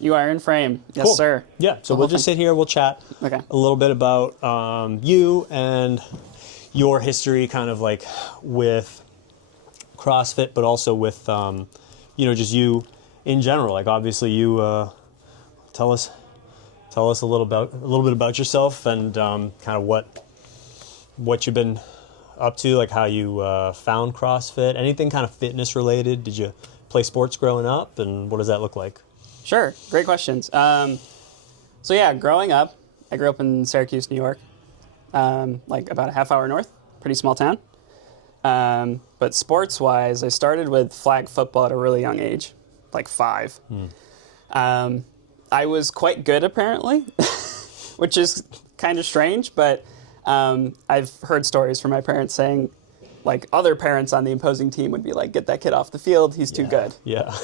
You are in frame. Yes, Cool. sir. Yeah, so we'll just sit here, we'll chat Okay. a little bit about you and your history kind of like with CrossFit, but also with, just you in general. Like obviously you tell us a little bit about yourself and kind of what you've been up to, like how you found CrossFit, anything kind of fitness related. Did you play sports growing up, and what does that look like? Sure. Great questions. So yeah, growing up, I grew up in Syracuse, New York, like about a half hour north, pretty small town. But sports-wise, I started with flag football at a really young age, like 5. I was quite good apparently, which is kind of strange, but I've heard stories from my parents saying, like other parents on the opposing team would be like, get that kid off the field, he's too good. Yeah.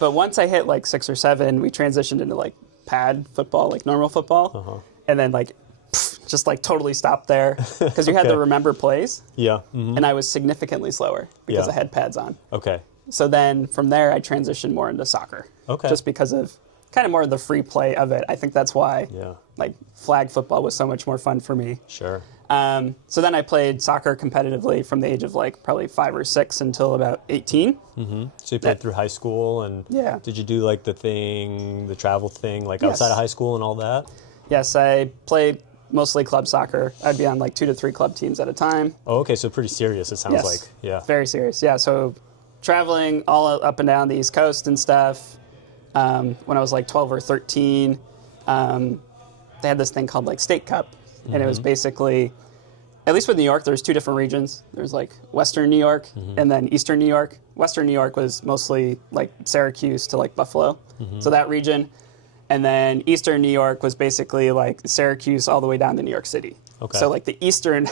But once I hit like 6 or 7, we transitioned into like pad football, like normal football. And then like just like totally stopped there because you had to remember plays. Yeah. And I was significantly slower because Yeah. I had pads on. Okay. So then from there, I transitioned more into soccer. Okay. Just because of kind of more of the free play of it. I think that's why like flag football was so much more fun for me. Sure. So then I played soccer competitively from the age of like probably 5 or 6 until about 18. So you played through high school, and did you do like the travel thing, like outside of high school and all that? Yes, I played mostly club soccer. I'd be on like 2 to 3 club teams at a time. Oh, okay, so pretty serious it sounds like. Yeah. Very serious. Yeah, so traveling all up and down the East Coast and stuff. When I was like 12 or 13, they had this thing called like State Cup. And it was basically, at least with New York, there's 2 different regions. There's like Western New York and then Eastern New York. Western New York was mostly like Syracuse to like Buffalo. So that region. And then Eastern New York was basically like Syracuse all the way down to New York City. Okay. So like the Eastern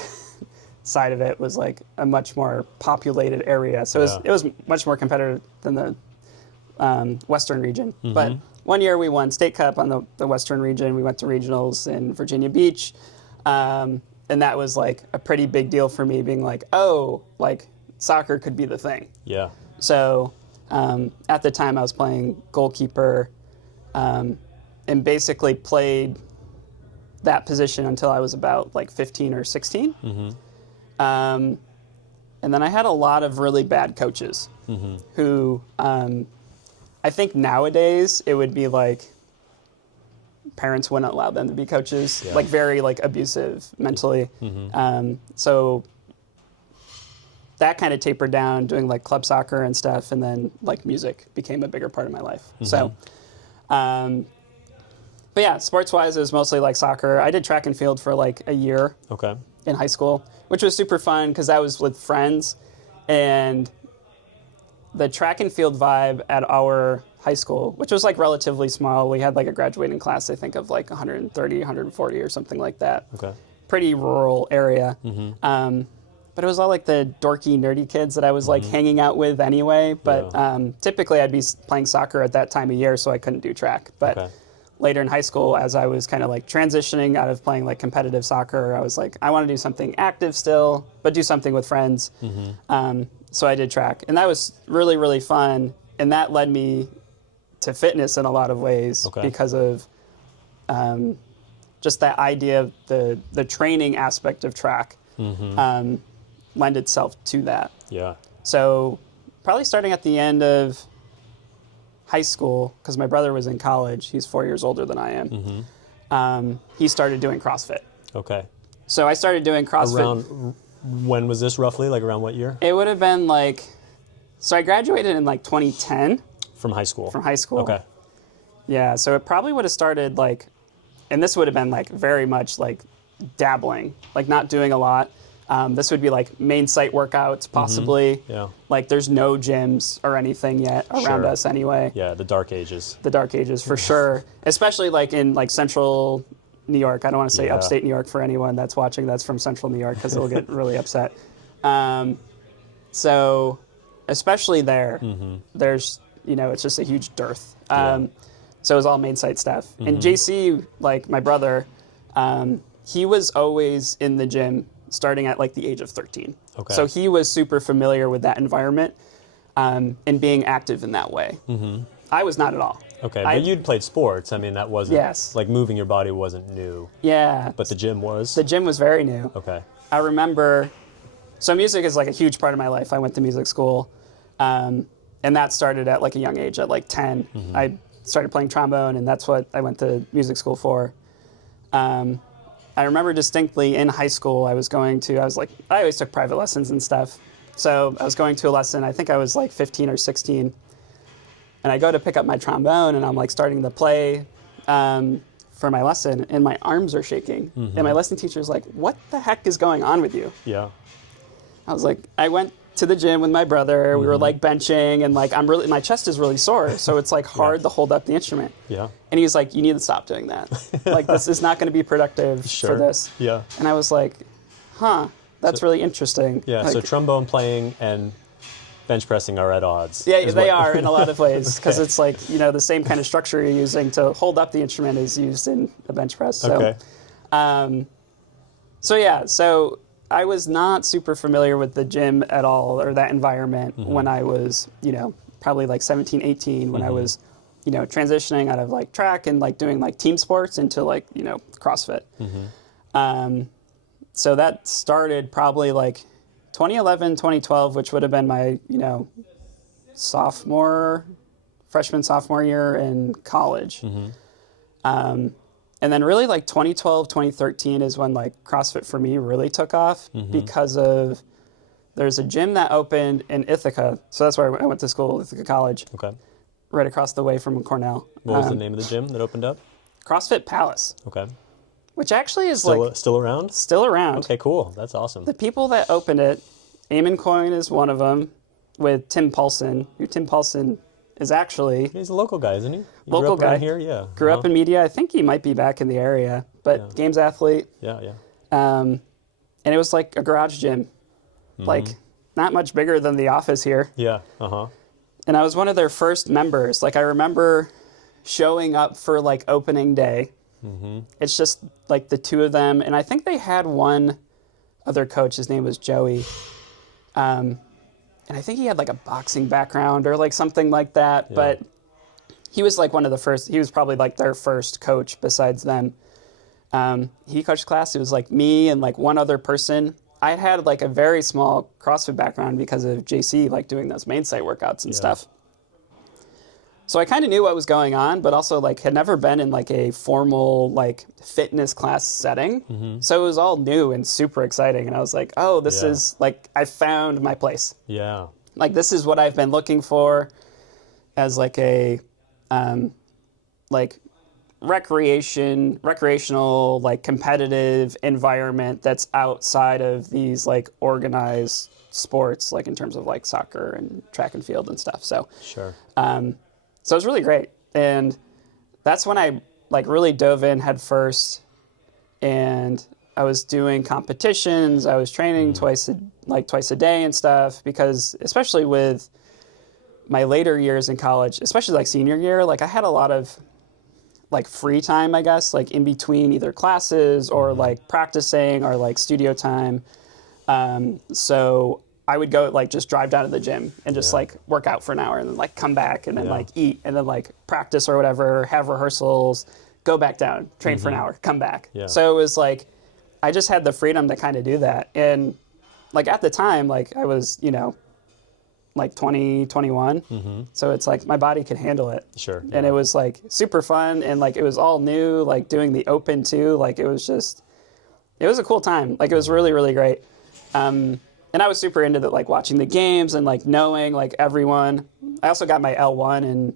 side of it was like a much more populated area. So it was much more competitive than the Western region. But one year we won State Cup on the Western region. We went to regionals in Virginia Beach. And that was like a pretty big deal for me, being like, oh, like soccer could be the thing. Yeah. So at the time I was playing goalkeeper and basically played that position until I was about like 15 or 16. And then I had a lot of really bad coaches who I think nowadays it would be like parents wouldn't allow them to be coaches, like very like abusive mentally. So that kind of tapered down, doing like club soccer and stuff, and then like music became a bigger part of my life. So, but yeah, sports-wise, it was mostly like soccer. I did track and field for like a year in high school, which was super fun because I was with friends, and the track and field vibe at our high school, which was like relatively small. We had like a graduating class, I think, of like 130, 140 or something like that. Okay. Pretty rural area. But it was all like the dorky, nerdy kids that I was like hanging out with anyway. But typically I'd be playing soccer at that time of year, so I couldn't do track. But later in high school, as I was kind of like transitioning out of playing like competitive soccer, I was like, I want to do something active still, but do something with friends. So I did track, and that was really, really fun. And that led me to fitness in a lot of ways because of just that idea of the training aspect of track lend itself to that. Yeah. So probably starting at the end of high school, because my brother was in college, he's 4 years older than I am, he started doing CrossFit. Okay. So I started doing CrossFit. Around, when was this roughly? Like around what year? It would have been like, so I graduated in like 2010. From high school? From high school. Okay. Yeah, so it probably would have started like, and this would have been like very much like dabbling, like not doing a lot. This would be like main site workouts, possibly. Yeah. Like there's no gyms or anything yet around us anyway. Yeah, the dark ages. The dark ages for sure. Especially like in like central New York. I don't want to say upstate New York for anyone that's watching that's from central New York, because they'll get really upset. So especially there, there's, you know, it's just a huge dearth. So it was all main site stuff. And JC, like my brother, he was always in the gym starting at like the age of 13. Okay. So he was super familiar with that environment and being active in that way. I was not at all. Okay, but you'd played sports. I mean, that wasn't, Yes. like moving your body wasn't new. Yeah. But the gym was? The gym was very new. Okay. I remember, so music is like a huge part of my life. I went to music school, and that started at like a young age, at like 10. I started playing trombone, and that's what I went to music school for. I remember distinctly in high school, I always took private lessons and stuff. So I was going to a lesson, I think I was like 15 or 16. And I go to pick up my trombone, and I'm like starting to play for my lesson, and my arms are shaking. And my lesson teacher's like, "What the heck is going on with you?" Yeah. I was like, I went to the gym with my brother. We were like benching, and like my chest is really sore, so it's like hard to hold up the instrument. Yeah. And he's like, "You need to stop doing that. Like, this is not going to be productive for this." Yeah. And I was like, "Huh, that's really interesting." Yeah, Like, so trombone playing and bench pressing are at odds. yeah, they are in a lot of ways, because it's like, the same kind of structure you're using to hold up the instrument is used in a bench press. So, Okay. So I was not super familiar with the gym at all, or that environment, when I was, probably like 17, 18, when I was, transitioning out of like track and like doing like team sports into like, CrossFit. So that started probably like 2011, 2012, which would have been my, freshman, sophomore year in college. And then really like 2012, 2013 is when like CrossFit for me really took off, because of, there's a gym that opened in Ithaca. So that's where I went to school, Ithaca College, Okay. right across the way from Cornell. What was the name of the gym that opened up? CrossFit Palace, Okay. which actually is Still around? still around. Okay, cool. That's awesome. The people that opened it, Eamon Coyne is one of them, with Tim Paulson, who Tim Paulson is actually He's a local guy, isn't he? You local grew up around guy. here? Yeah. Grew up in media. I think he might be back in the area, but games athlete. Yeah, yeah. And it was like a garage gym, like not much bigger than the office here. Yeah, uh-huh. And I was one of their first members. Like, I remember showing up for like opening day. It's just like the two of them. And I think they had one other coach. His name was Joey. And I think he had like a boxing background or like something like that. Yeah. But he was like one of the first, he was probably like their first coach besides them. He coached class. It was like me and like one other person. I had like a very small CrossFit background because of JC, like doing those main site workouts and stuff. So I kind of knew what was going on, but also like had never been in like a formal like fitness class setting. So it was all new and super exciting. And I was like, oh, this is like, I found my place. Yeah. Like, this is what I've been looking for as like a, like recreational, like competitive environment that's outside of these like organized sports, like in terms of like soccer and track and field and stuff. So, Sure. so it was really great. And that's when I like really dove in head first, and I was doing competitions. I was training twice a day and stuff, because especially with my later years in college, especially like senior year, like I had a lot of like free time, I guess, like in between either classes or like practicing or like studio time. So I would go like just drive down to the gym and just like work out for an hour and then like come back and then like eat and then like practice or whatever, have rehearsals, go back down, train for an hour, come back. Yeah. So it was like, I just had the freedom to kind of do that. And like at the time, like I was, like 20, 21. So it's like my body could handle it. Sure. And it was like super fun, and like it was all new, like doing the open too. Like it was a cool time. Like it was really, really great. And I was super into like watching the games and like knowing like everyone. I also got my L1, and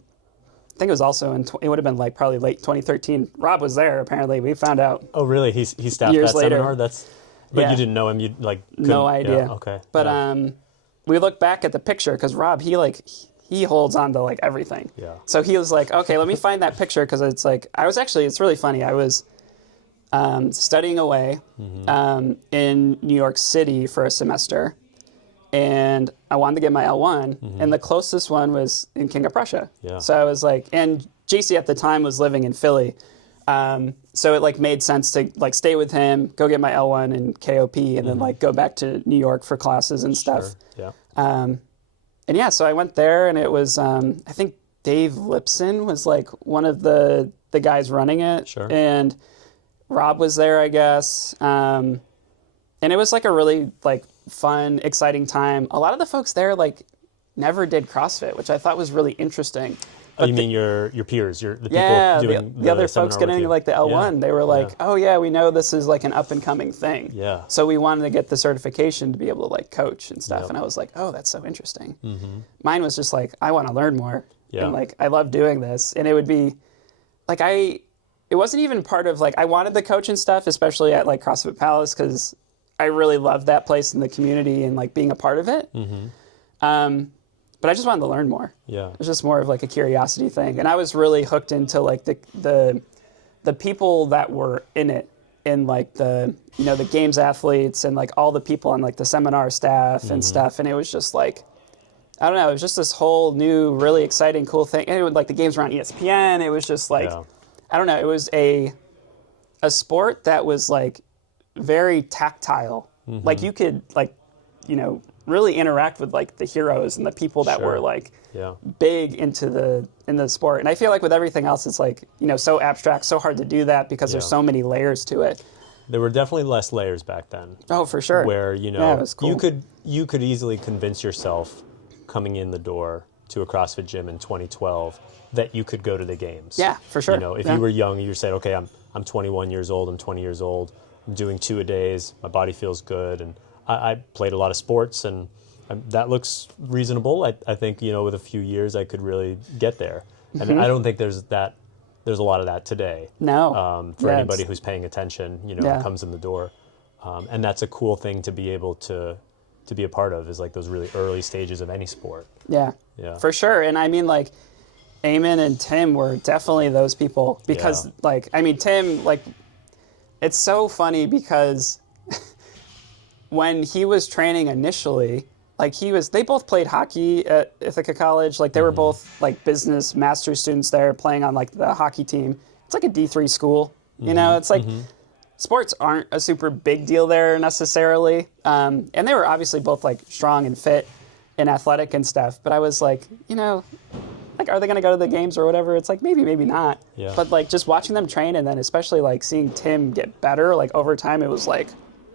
I think it was also it would have been like probably late 2013. Rob was there, apparently. We found out. Oh, really? He staffed Years that later. seminar? But you didn't know him? You like No idea. Yeah, okay. But we look back at the picture, because Rob, he holds on to like everything. Yeah. So he was like, okay, let me find that picture, because it's like, it's really funny. I was studying away in New York City for a semester, and I wanted to get my L1, and the closest one was in King of Prussia. Yeah. So I was like, and JC at the time was living in Philly. So it like made sense to like stay with him, go get my L1 and KOP, and then like go back to New York for classes and stuff. Sure. Yeah. And yeah, so I went there, and it was, I think Dave Lipson was like one of the guys running it. Sure. And Rob was there, I guess. And it was like a really like fun, exciting time. A lot of the folks there like never did CrossFit, which I thought was really interesting. Oh, you mean your peers, the people doing the other folks seminar getting with you. like the L1, Yeah. they were like, oh yeah, we know this is like an up and coming thing. Yeah. So we wanted to get the certification to be able to like coach and stuff. Yep. And I was like, oh, that's so interesting. Mine was just like, I want to learn more. Yeah. And like, I love doing this. And it would be like, it wasn't even part of like, I wanted the coach and stuff, especially at like CrossFit Palace, because I really loved that place and the community and like being a part of it. But I just wanted to learn more. Yeah. It was just more of like a curiosity thing. And I was really hooked into like the people that were in it, and like the games athletes and like all the people on like the seminar staff and stuff. And it was just like, I don't know, it was just this whole new, really exciting, cool thing. And it was like the games were on ESPN. It was just like, I don't know, it was a sport that was like very tactile. Like you could like, really interact with like the heroes and the people that were like big in the sport. And I feel like with everything else, it's like, so abstract, so hard to do that because there's so many layers to it. There were definitely less layers back then. Oh, for sure. Where, it was cool. you could easily convince yourself coming in the door to a CrossFit gym in 2012 that you could go to the games. Yeah, for sure. If you were young, you said, okay, I'm 21 years old, I'm 20 years old, I'm doing 2-a-days, my body feels good, and I played a lot of sports, and that looks reasonable. I think, with a few years I could really get there. And I don't think there's a lot of that today. No. For anybody who's paying attention, and comes in the door. And that's a cool thing to be able to be a part of, is like those really early stages of any sport. Yeah. For sure. And I mean, like, Eamon and Tim were definitely those people because Tim, like, it's so funny because when he was training initially, like they both played hockey at Ithaca College. Like they were both like business master's students there playing on like the hockey team. It's like a D3 school, it's like sports aren't a super big deal there necessarily. And they were obviously both like strong and fit and athletic and stuff. But I was like, like, are they going to go to the games or whatever? It's like, maybe not. Yeah. But like just watching them train and then especially like seeing Tim get better, like over time, it was like,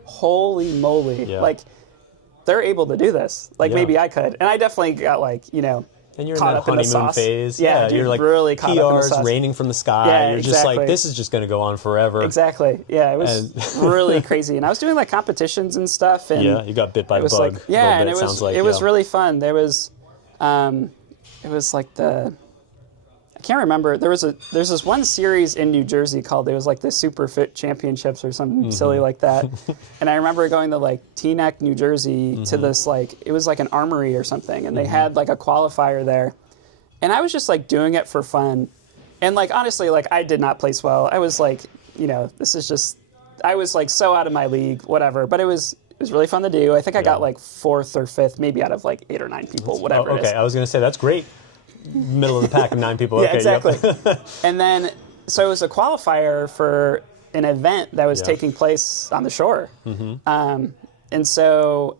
holy moly. Yeah. Like, they're able to do this. Like, maybe I could. And I definitely got like, and you're in caught that up in the honeymoon sauce. phase. Yeah, dude, you're like really caught up in the PRs sauce. raining from the sky. Yeah, you're just exactly. like, this is just going to go on forever. Exactly. Yeah, it was really crazy. And I was doing like competitions and stuff. And you got bit by a bug. like, and it was really fun. There was, it was like I can't remember. There's this one series in New Jersey called, it was like the Super Fit Championships or something silly like that. And I remember going to like Teaneck, New Jersey to this like, it was like an armory or something. And they had like a qualifier there. And I was just like doing it for fun. And like, honestly, like I did not place well. I was like, this is just, I was like so out of my league, whatever. But it was really fun to do. I think I got like 4th or 5th, maybe out of like 8 or 9 people, whatever it is. Okay, I was going to say, that's great. Middle of the pack of 9 people. Yeah, Okay, exactly. Yep. And then, so it was a qualifier for an event that was taking place on the shore. And so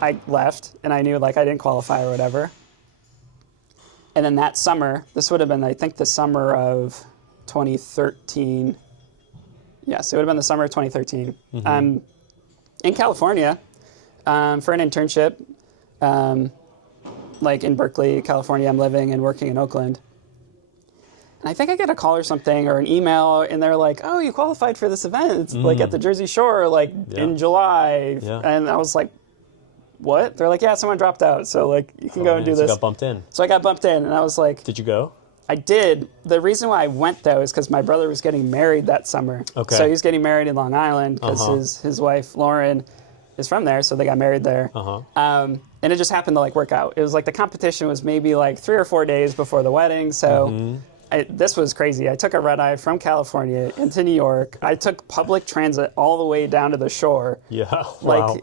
I left, and I knew like I didn't qualify or whatever. And then that summer, this would have been, I think, the summer of 2013. Yes, it would have been the summer of 2013. In California for an internship. Like in Berkeley, California, I'm living and working in Oakland. And I think I get a call or something or an email, and they're like, oh, you qualified for this event. It's like at the Jersey Shore, like in July. Yeah. And I was like, what? They're like, yeah, someone dropped out. So like, you can go and do So this. you got bumped in. So I got bumped in, and I was like, Did you go? I did. The reason why I went, though, is because my brother was getting married that summer. Okay. So he's getting married in Long Island because his wife, Lauren, is from there, so they got married there. And it just happened to like work out. It was like the competition was maybe like 3 or 4 days before the wedding. So this was crazy. I took a red eye from California into New York. I took public transit all the way down to the shore. Yeah. Like,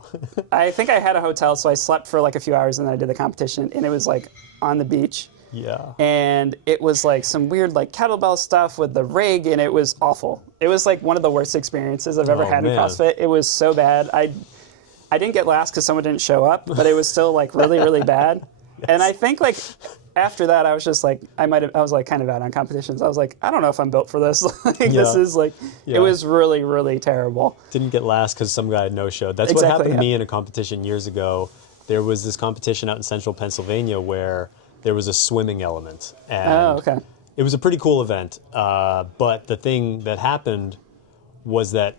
I think I had a hotel, so I slept for like a few hours, and then I did the competition, and it was like on the beach. Yeah. And it was like some weird like kettlebell stuff with the rig, and it was awful. It was like one of the worst experiences I've ever had in CrossFit. It was so bad. I didn't get last because someone didn't show up, but it was still like really, really bad. Yes. And I think like after that, I was just like, I was like kind of out on competitions. I was like, I don't know if I'm built for this. Like, Yeah. this is like, Yeah. it was really, really terrible. Didn't get last because some guy no-showed. That's what happened to me in a competition years ago. There was this competition out in central Pennsylvania where there was a swimming element. And okay. it was a pretty cool event. But the thing that happened was that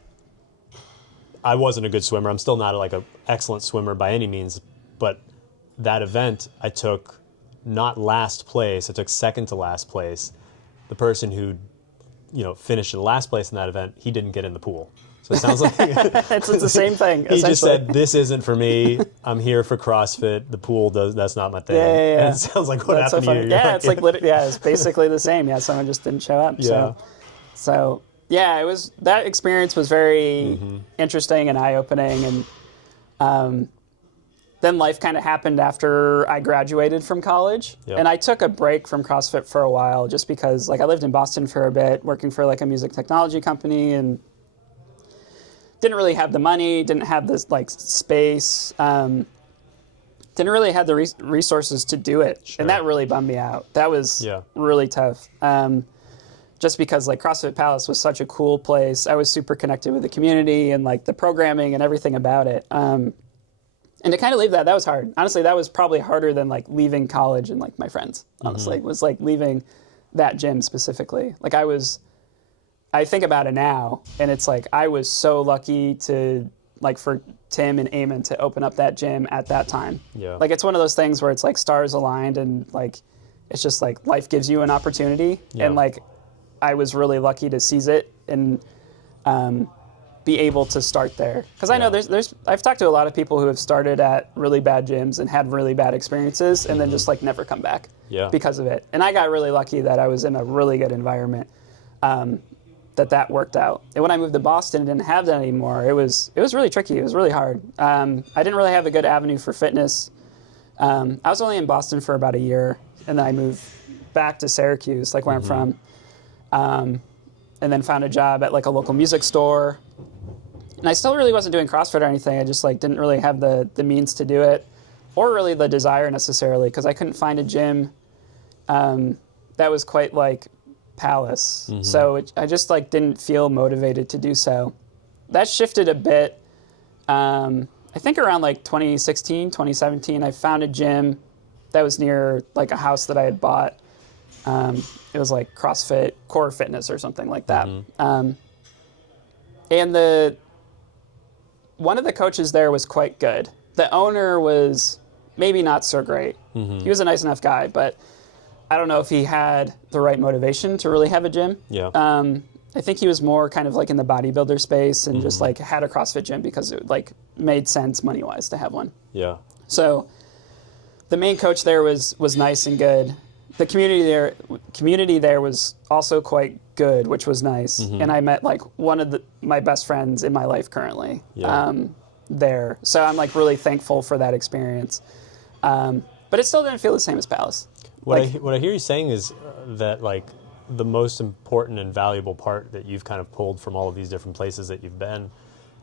I wasn't a good swimmer. I'm still not like an excellent swimmer by any means. But that event, I took not last place. I took second to last place. The person who, finished in last place in that event, he didn't get in the pool. So it sounds like it's the same thing. He just said, "This isn't for me. I'm here for CrossFit. The pool that's not my thing." Yeah. And it sounds like what That's happened so to funny. you. Yeah, it's like it's basically the same. Yeah, someone just didn't show up. Yeah. So yeah, that experience was very interesting and eye-opening, and then life kind of happened after I graduated from college, and I took a break from CrossFit for a while just because like I lived in Boston for a bit, working for like a music technology company, and didn't really have the money, didn't have this like space, didn't really have the resources to do it, Sure. and that really bummed me out. That was really tough. Just because like CrossFit Palace was such a cool place, I was super connected with the community and like the programming and everything about it. And to kind of leave that was hard. Honestly, that was probably harder than like leaving college and like my friends, honestly. It was like leaving that gym specifically. Like I think about it now and it's like I was so lucky to like for Tim and Eamon to open up that gym at that time. Yeah. Like it's one of those things where it's like stars aligned and like it's just like life gives you an opportunity and like I was really lucky to seize it and be able to start there. Because I know I've talked to a lot of people who have started at really bad gyms and had really bad experiences and then just like never come back because of it. And I got really lucky that I was in a really good environment that worked out. And when I moved to Boston and didn't have that anymore, it was really tricky. It was really hard. I didn't really have a good avenue for fitness. I was only in Boston for about a year and then I moved back to Syracuse, like where I'm from. And then found a job at like a local music store. And I still really wasn't doing CrossFit or anything. I just like didn't really have the means to do it or really the desire necessarily because I couldn't find a gym that was quite like Palace. So I just like didn't feel motivated to do so. That shifted a bit. I think around like 2016, 2017, I found a gym that was near like a house that I had bought. It was like CrossFit Core Fitness or something like that. And one of the coaches there was quite good. The owner was maybe not so great. He was a nice enough guy, but I don't know if he had the right motivation to really have a gym. I think he was more kind of like in the bodybuilder space and just like had a CrossFit gym because it like made sense money-wise to have one. So the main coach there was nice and good. The community there was also quite good, which was nice. And I met like one of my best friends in my life currently there. So I'm like really thankful for that experience. But it still didn't feel the same as Palace. What I hear you saying is that like the most important and valuable part that you've kind of pulled from all of these different places that you've been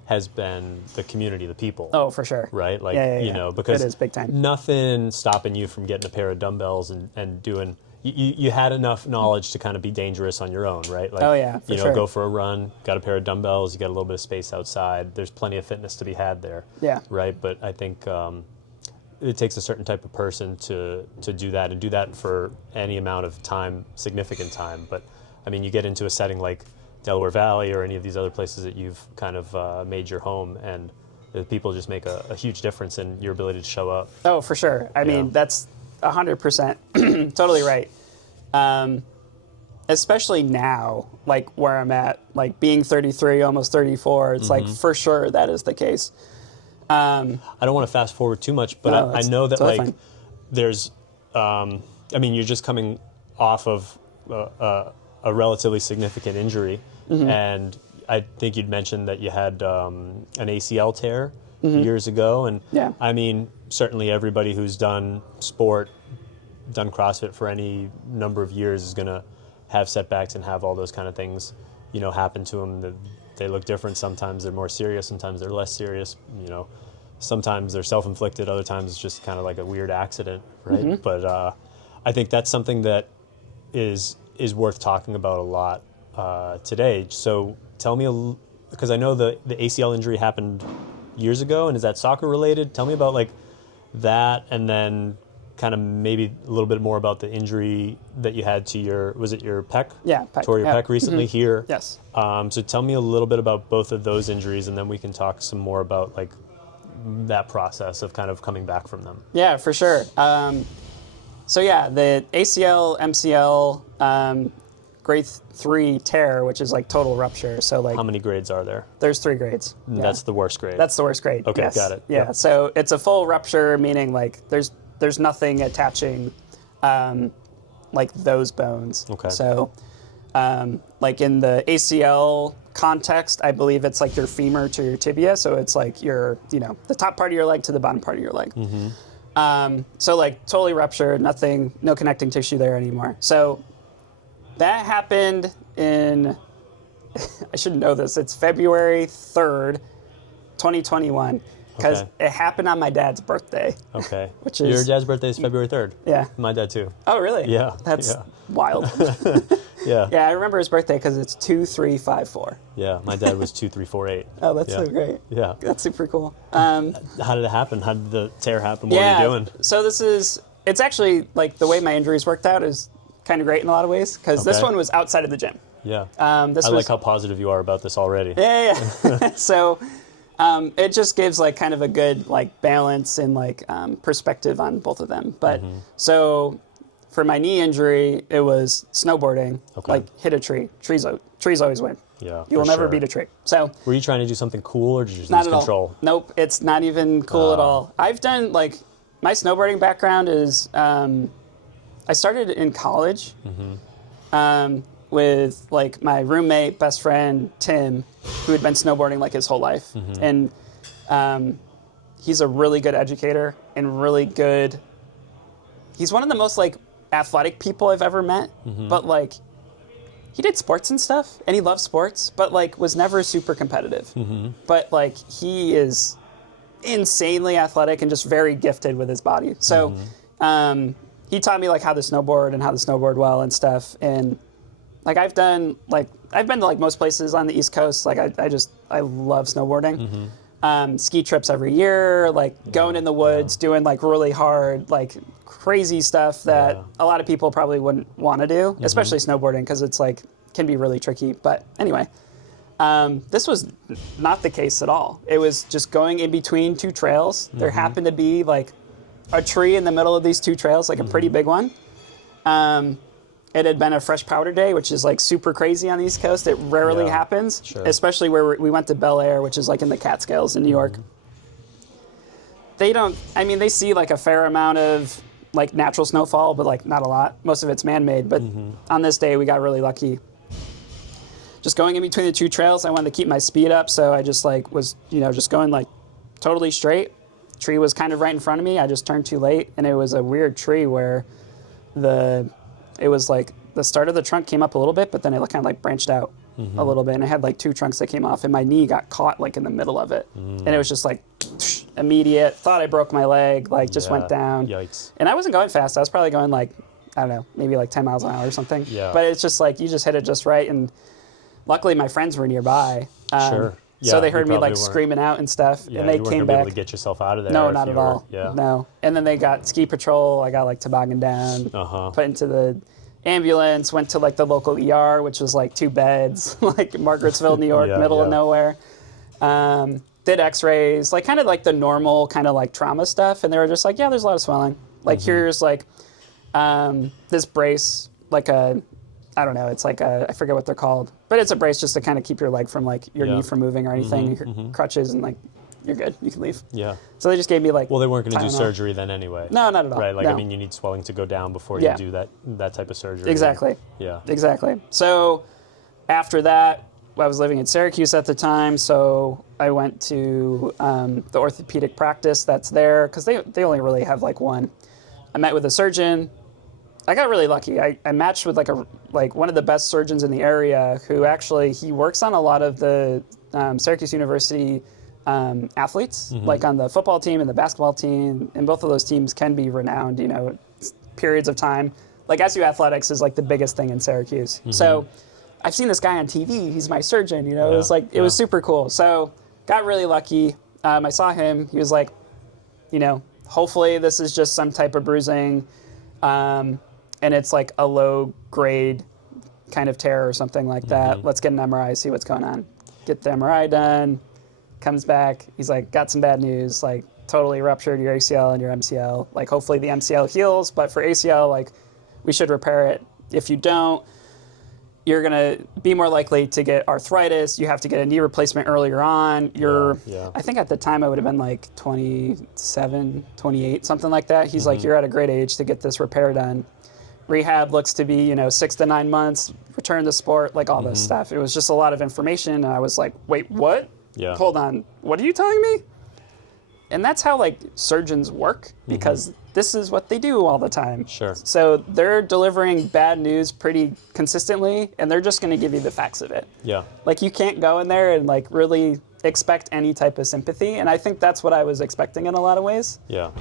has been the community, the people. Oh, for sure. Right? Like, you know, because it is big time. Nothing stopping you from getting a pair of dumbbells and doing, you had enough knowledge to kind of be dangerous on your own, right? Like, for sure. Go for a run, got a pair of dumbbells, you got a little bit of space outside. There's plenty of fitness to be had there. Right? But I think it takes a certain type of person to do that and do that for any amount of time, significant time. But I mean, you get into a setting like Delaware Valley or any of these other places that you've kind of made your home, and the people just make a huge difference in your ability to show up. Oh, for sure. I mean, that's 100% totally right. Especially now, like where I'm at, like being 33, almost 34, it's like for sure that is the case. I don't want to fast forward too much, but I know that like there's, I mean, you're just coming off of a relatively significant injury, and I think you'd mentioned that you had an ACL tear years ago, and I mean, certainly everybody who's done sport, done CrossFit for any number of years is going to have setbacks and have all those kind of things, you know, happen to them. They look different. Sometimes they're more serious, sometimes they're less serious, you know. Sometimes they're self-inflicted, other times it's just kind of like a weird accident, right? But I think that's something that is worth talking about a lot today. So tell me, because I know the ACL injury happened years ago, and is that soccer related? Tell me about like that, and then kind of maybe a little bit more about the injury that you had to your pec? Yeah, pec. Tore your pec recently here. Yes. So tell me a little bit about both of those injuries, and then we can talk some more about like that process of kind of coming back from them. Yeah, for sure. So yeah, the ACL, MCL, grade 3 tear, which is like total rupture. So like, how many grades are there? There's 3 grades. Yeah. That's the worst grade. That's the worst grade. Okay, yes. got it. Yeah. Yep. So it's a full rupture, meaning like there's nothing attaching, like those bones. Okay. So, like in the ACL context, I believe it's like your femur to your tibia. So it's like your, the top part of your leg to the bottom part of your leg. Mm-hmm. So like totally ruptured, no connecting tissue there anymore. So that happened in, I should know this, it's February 3rd, 2021. Because it happened on my dad's birthday. Okay. Which is, your dad's birthday is February 3rd. Yeah. My dad too. Oh, really? Yeah. That's wild. Yeah. Yeah, I remember his birthday because it's 2354. Yeah, my dad was 2348. Oh, that's so great. Yeah. That's super cool. How did it happen? How did the tear happen? What were you doing? So it's actually like the way my injuries worked out is kind of great in a lot of ways because this one was outside of the gym. Yeah. I like how positive you are about this already. Yeah. So it just gives like kind of a good like balance and like perspective on both of them. But so for my knee injury, it was snowboarding, like hit a tree. Trees always win. Yeah, you will never beat a tree. So were you trying to do something cool or did you just not lose at control? All. Nope, it's not even cool at all. I've done like my snowboarding background is I started in college with like my roommate, best friend Tim, who had been snowboarding like his whole life, and he's a really good educator and really good. He's one of the most like athletic people I've ever met, but like he did sports and stuff and he loves sports, but like was never super competitive. But like he is insanely athletic and just very gifted with his body. So he taught me like how to snowboard and how to snowboard well and stuff. And like I've been to like most places on the East Coast. Like I love snowboarding. Ski trips every year, like going in the woods, doing like really hard, like crazy stuff that a lot of people probably wouldn't want to do, especially snowboarding because it's like can be really tricky. But anyway, this was not the case at all. It was just going in between 2 trails. There happened to be like a tree in the middle of these 2 trails, like a pretty big one. It had been a fresh powder day, which is like super crazy on the East Coast. It rarely happens, especially where we went to Bel Air, which is like in the Catskills in New York. They see like a fair amount of like natural snowfall, but like not a lot. Most of it's man-made, but on this day we got really lucky. Just going in between the 2 trails, I wanted to keep my speed up, so I just like was, just going like totally straight. Tree was kind of right in front of me. I just turned too late, and it was a weird tree where it was like the start of the trunk came up a little bit, but then it kind of like branched out a little bit, and I had like 2 trunks that came off, and my knee got caught like in the middle of it, and it was just like immediate. Thought I broke my leg, like just went down. Yikes! And I wasn't going fast. I was probably going like I don't know, maybe like 10 miles an hour or something. Yeah. But it's just like you just hit it just right, and luckily my friends were nearby. Sure. Yeah, so they heard me like screaming out and stuff, and they came back. Able to get yourself out of there. No, not at all. Yeah. No. And then they got ski patrol. I got like toboggan down, put into the ambulance, went to like the local ER, which was like 2 beds, like Margarettsville, New York, middle of nowhere. Did x-rays, like kind of like the normal kind of like trauma stuff. And they were just like, yeah, there's a lot of swelling. Like here's like this brace, like I don't know, it's like I forget what they're called, but it's a brace just to kind of keep your leg from like your knee from moving or anything, your crutches, and like you're good, you can leave. Yeah. So they just gave me like. Well, they weren't going to do surgery then anyway. No, not at all. Right, like I mean, you need swelling to go down before you do that type of surgery. Exactly. Yeah. Exactly. So after that, I was living in Syracuse at the time, so I went to the orthopedic practice that's there because they only really have like one. I met with a surgeon. I got really lucky. I matched with like one of the best surgeons in the area who actually he works on a lot of the Syracuse University athletes, like on the football team and the basketball team, and both of those teams can be renowned, periods of time. Like SU athletics is like the biggest thing in Syracuse. So I've seen this guy on TV. He's my surgeon. You know, it was like it was super cool. So got really lucky. I saw him. He was like, you know, hopefully this is just some type of bruising, and it's like a low grade kind of tear or something like that. Let's get an MRI, see what's going on. Get the MRI done. Comes back. He's like, got some bad news. Like, totally ruptured your ACL and your MCL. Like, hopefully the MCL heals, but for ACL, like, we should repair it. If you don't, you're going to be more likely to get arthritis. You have to get a knee replacement earlier on. I think at the time I would have been like 27, 28, something like that. He's like, you're at a great age to get this repair done. Rehab looks to be, 6 to 9 months, return to sport, like all this stuff. It was just a lot of information. And I was like, wait, what? Yeah. Hold on. What are you telling me? And that's how like surgeons work, because this is what they do all the time. Sure. So they're delivering bad news pretty consistently, and they're just going to give you the facts of it. Yeah. Like, you can't go in there and like really expect any type of sympathy. And I think that's what I was expecting in a lot of ways. Yeah.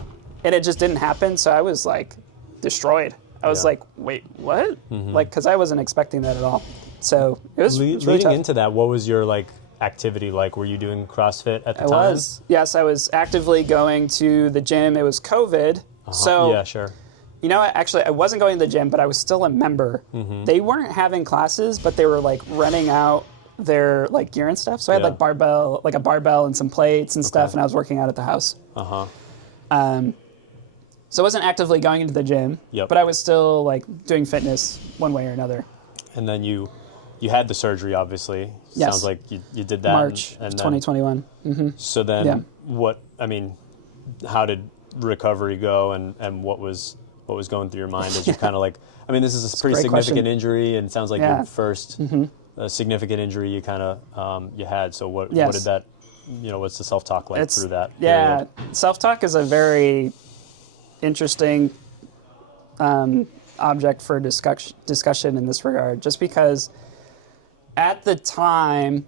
And it just didn't happen. So I was like destroyed. I was like, wait, what? Like, because I wasn't expecting that at all. So it was really leading tough. into that. What was your like activity like? Were you doing CrossFit at the time? I was. Yes, I was actively going to the gym. It was COVID. So, yeah, sure. You know, actually, I wasn't going to the gym, but I was still a member. They weren't having classes, but they were like renting out their like gear and stuff. So I had like a barbell and some plates and stuff, and I was working out at the house. So I wasn't actively going into the gym, but I was still like doing fitness one way or another. And then you had the surgery, obviously. Yes. Sounds like you did that. March and 2021. So then how did recovery go, and what was going through your mind as you kind of like, I mean, this is a pretty significant injury, and it sounds like your first significant injury you kind of you had. So what did that, what's the self-talk like through that period? Self-talk is a very interesting object for discussion in this regard, just because at the time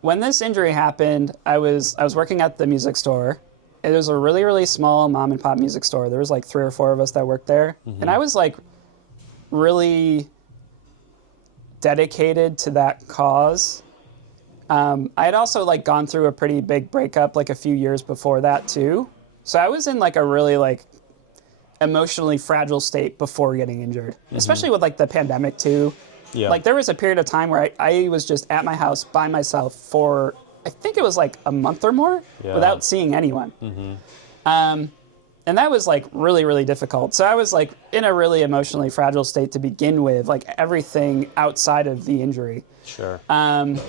when this injury happened, I was working at the music store. It was a really, really small mom and pop music store. There was like 3 or 4 of us that worked there. And I was like really dedicated to that cause. I had also like gone through a pretty big breakup like a few years before that too. So I was in like a really like emotionally fragile state before getting injured, especially with like the pandemic too. Yeah. Like there was a period of time where I was just at my house by myself for, I think it was like a month or more without seeing anyone. And that was like really, really difficult. So I was like in a really emotionally fragile state to begin with, like everything outside of the injury. Sure. And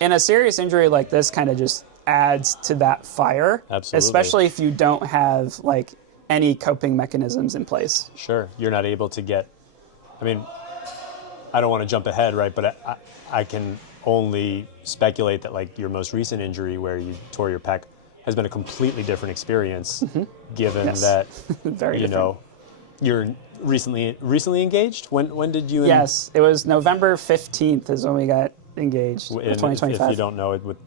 a serious injury like this kind of just adds to that fire. Absolutely. Especially if you don't have like any coping mechanisms in place. Sure. You're not able to get, I mean, I don't want to jump ahead, right? But I can only speculate that like your most recent injury where you tore your pec has been a completely different experience, given that, Very different. You're recently engaged? When did you? Yes, it was November 15th is when we got engaged in 2025. If you don't know it, with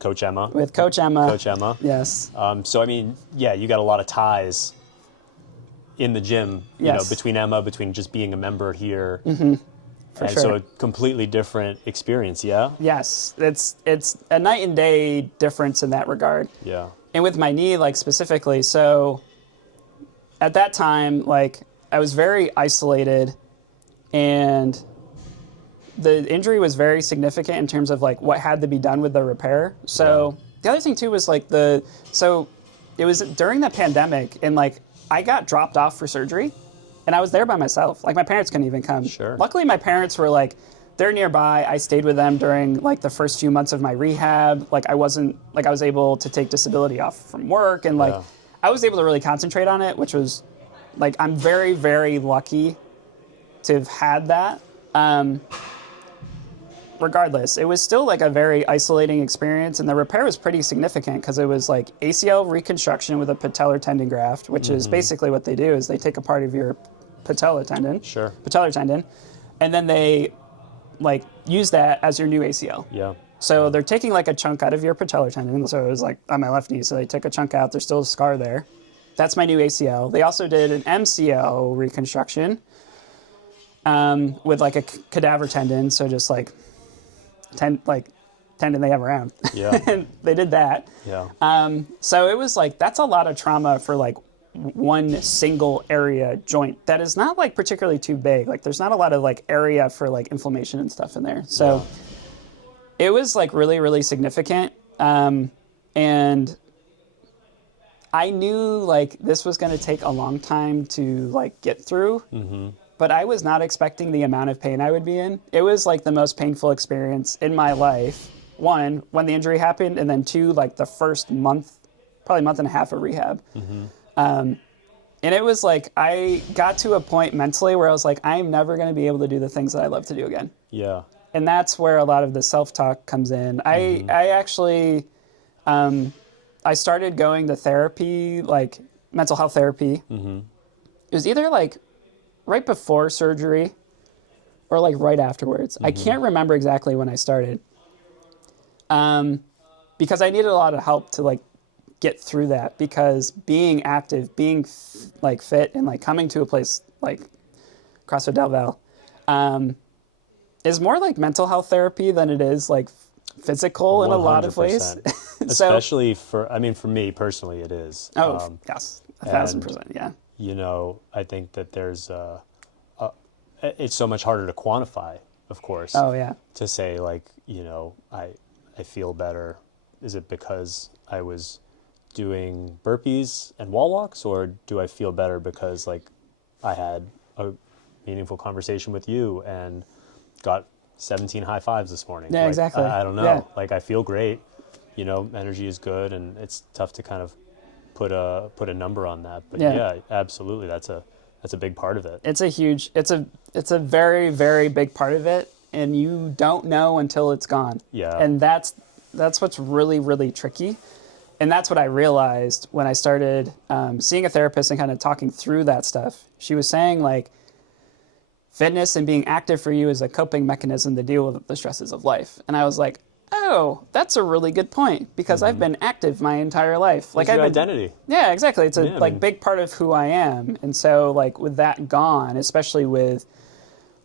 Coach Emma. With Coach Emma. Coach Emma. Yes. So I mean, yeah, you got a lot of ties in the gym, you know, between Emma, between just being a member here. For sure. So a completely different experience, yeah? Yes, it's a night and day difference in that regard. Yeah. And with my knee, like specifically, so at that time, like I was very isolated, and the injury was very significant in terms of like what had to be done with the repair. So the other thing too was like so it was during the pandemic, and like I got dropped off for surgery. And I was there by myself. Like my parents couldn't even come. Sure. Luckily, my parents were like, they're nearby. I stayed with them during like the first few months of my rehab. Like I was able to take disability off from work, and like I was able to really concentrate on it, which was like, I'm very, very lucky to have had that. Regardless, it was still like a very isolating experience, and the repair was pretty significant because it was like ACL reconstruction with a patellar tendon graft, which is basically what they do is they take a part of your patellar tendon, and then they like use that as your new ACL. Yeah. So they're taking like a chunk out of your patellar tendon. So it was like on my left knee. So they took a chunk out. There's still a scar there. that's my new ACL. They also did an MCL reconstruction with like a cadaver tendon, so just like tendon they have around. Yeah. And they did that. Yeah. So it was like, that's a lot of trauma for like one single area joint that is not like particularly too big. Like there's not a lot of like area for like inflammation and stuff in there. So it was like really, really significant. And I knew like this was going to take a long time to like get through, but I was not expecting the amount of pain I would be in. It was like the most painful experience in my life. One, when the injury happened, and then two, like the first month, probably month and a half of rehab. And it was like, I got to a point mentally where I was like, I'm never going to be able to do the things that I love to do again. Yeah. And that's where a lot of the self-talk comes in. I actually, I started going to therapy, like mental health therapy. It was either like right before surgery or like right afterwards. I can't remember exactly when I started. Because I needed a lot of help to like get through that, because being active, being like fit, and like coming to a place like CrossFit DelVal is more like mental health therapy than it is like physical in a lot of ways. Especially for me personally, it is. Yes, 1,000%, yeah. You know, I think that there's it's so much harder to quantify, of course. Oh yeah. To say like, you know, I feel better. Is it because I was doing burpees and wall walks, or do I feel better because like I had a meaningful conversation with you and got 17 high fives this morning? Yeah, like, exactly. I don't know. Yeah. Like I feel great. You know, energy is good, and it's tough to kind of put a number on that. But yeah, absolutely, that's a big part of it. It's a very, very big part of it, and you don't know until it's gone. Yeah. And that's what's really, really tricky. And that's what I realized when I started seeing a therapist and kind of talking through that stuff. She was saying like, fitness and being active for you is a coping mechanism to deal with the stresses of life. And I was like, oh, that's a really good point, because I've been active my entire life. Like It's your identity. Yeah, exactly. It's a big part of who I am. And so like with that gone, especially with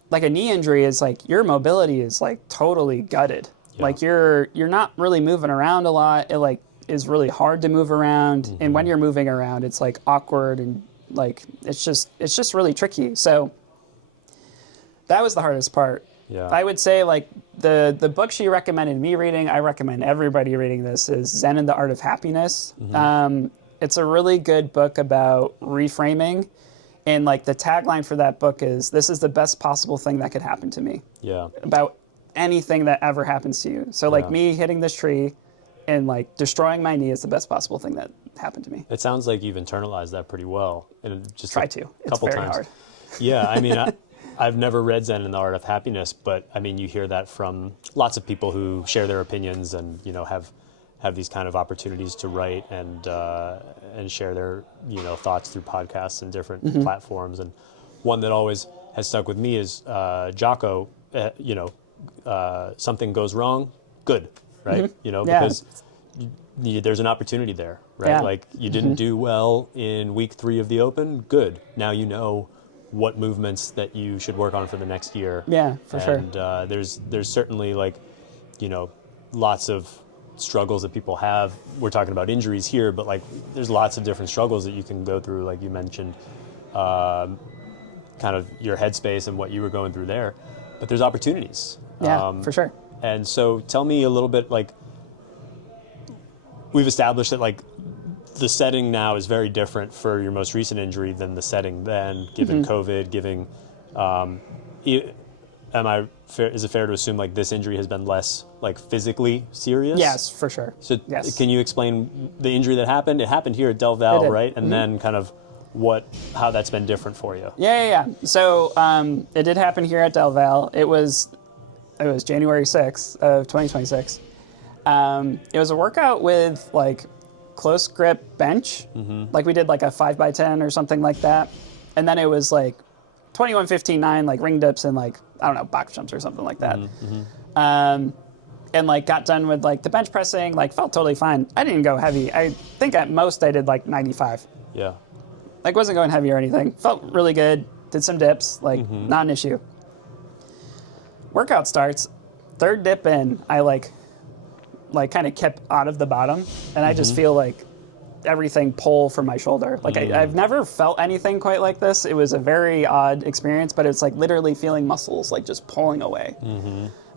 like a knee injury, is like your mobility is like totally gutted. Yeah. Like you're not really moving around a lot. It like is really hard to move around. And when you're moving around, it's like awkward, and like it's just really tricky. So that was the hardest part. Yeah. I would say like the book she recommended me reading, I recommend everybody reading this, is Zen and the Art of Happiness. It's a really good book about reframing, and like the tagline for that book is, "This is the best possible thing that could happen to me." Yeah. About anything that ever happens to you. So like me hitting this tree and like destroying my knee is the best possible thing that happened to me. It sounds like you've internalized that pretty well. And just Try to. It's very hard. Yeah, I mean, I've never read Zen and the Art of Happiness, but I mean, you hear that from lots of people who share their opinions and, you know, have these kind of opportunities to write and share their, you know, thoughts through podcasts and different platforms. And one that always has stuck with me is Jocko, something goes wrong, good, right? You know, because there's an opportunity there, right? Yeah. Like you didn't do well in week 3 of the Open, good. Now you know what movements that you should work on for the next year. Yeah, for sure. And there's certainly like, you know, lots of struggles that people have. We're talking about injuries here, but like there's lots of different struggles that you can go through. Like you mentioned, kind of your headspace and what you were going through there. But there's opportunities. Yeah, for sure. And so tell me a little bit, like, we've established that like the setting now is very different for your most recent injury than the setting then, given COVID, giving, is it fair to assume like this injury has been less like physically serious? Yes, for sure. So yes. Can you explain the injury that happened? It happened here at DelVal, right? And then kind of how that's been different for you. Yeah. So it did happen here at DelVal. It was January 6th of 2026. It was a workout with like close grip bench. Like we did like a 5x10 or something like that. And then it was like 21, 15, 9, like ring dips and like, I don't know, box jumps or something like that. and like got done with like the bench pressing, like felt totally fine. I didn't go heavy. I think at most I did like 95. Yeah. Like wasn't going heavy or anything. Felt really good. Did some dips, like not an issue. Workout starts, third dip in, I like kind of kept out of the bottom, and I just feel like everything pull from my shoulder. Like I've never felt anything quite like this. It was a very odd experience, but it's like literally feeling muscles like just pulling away.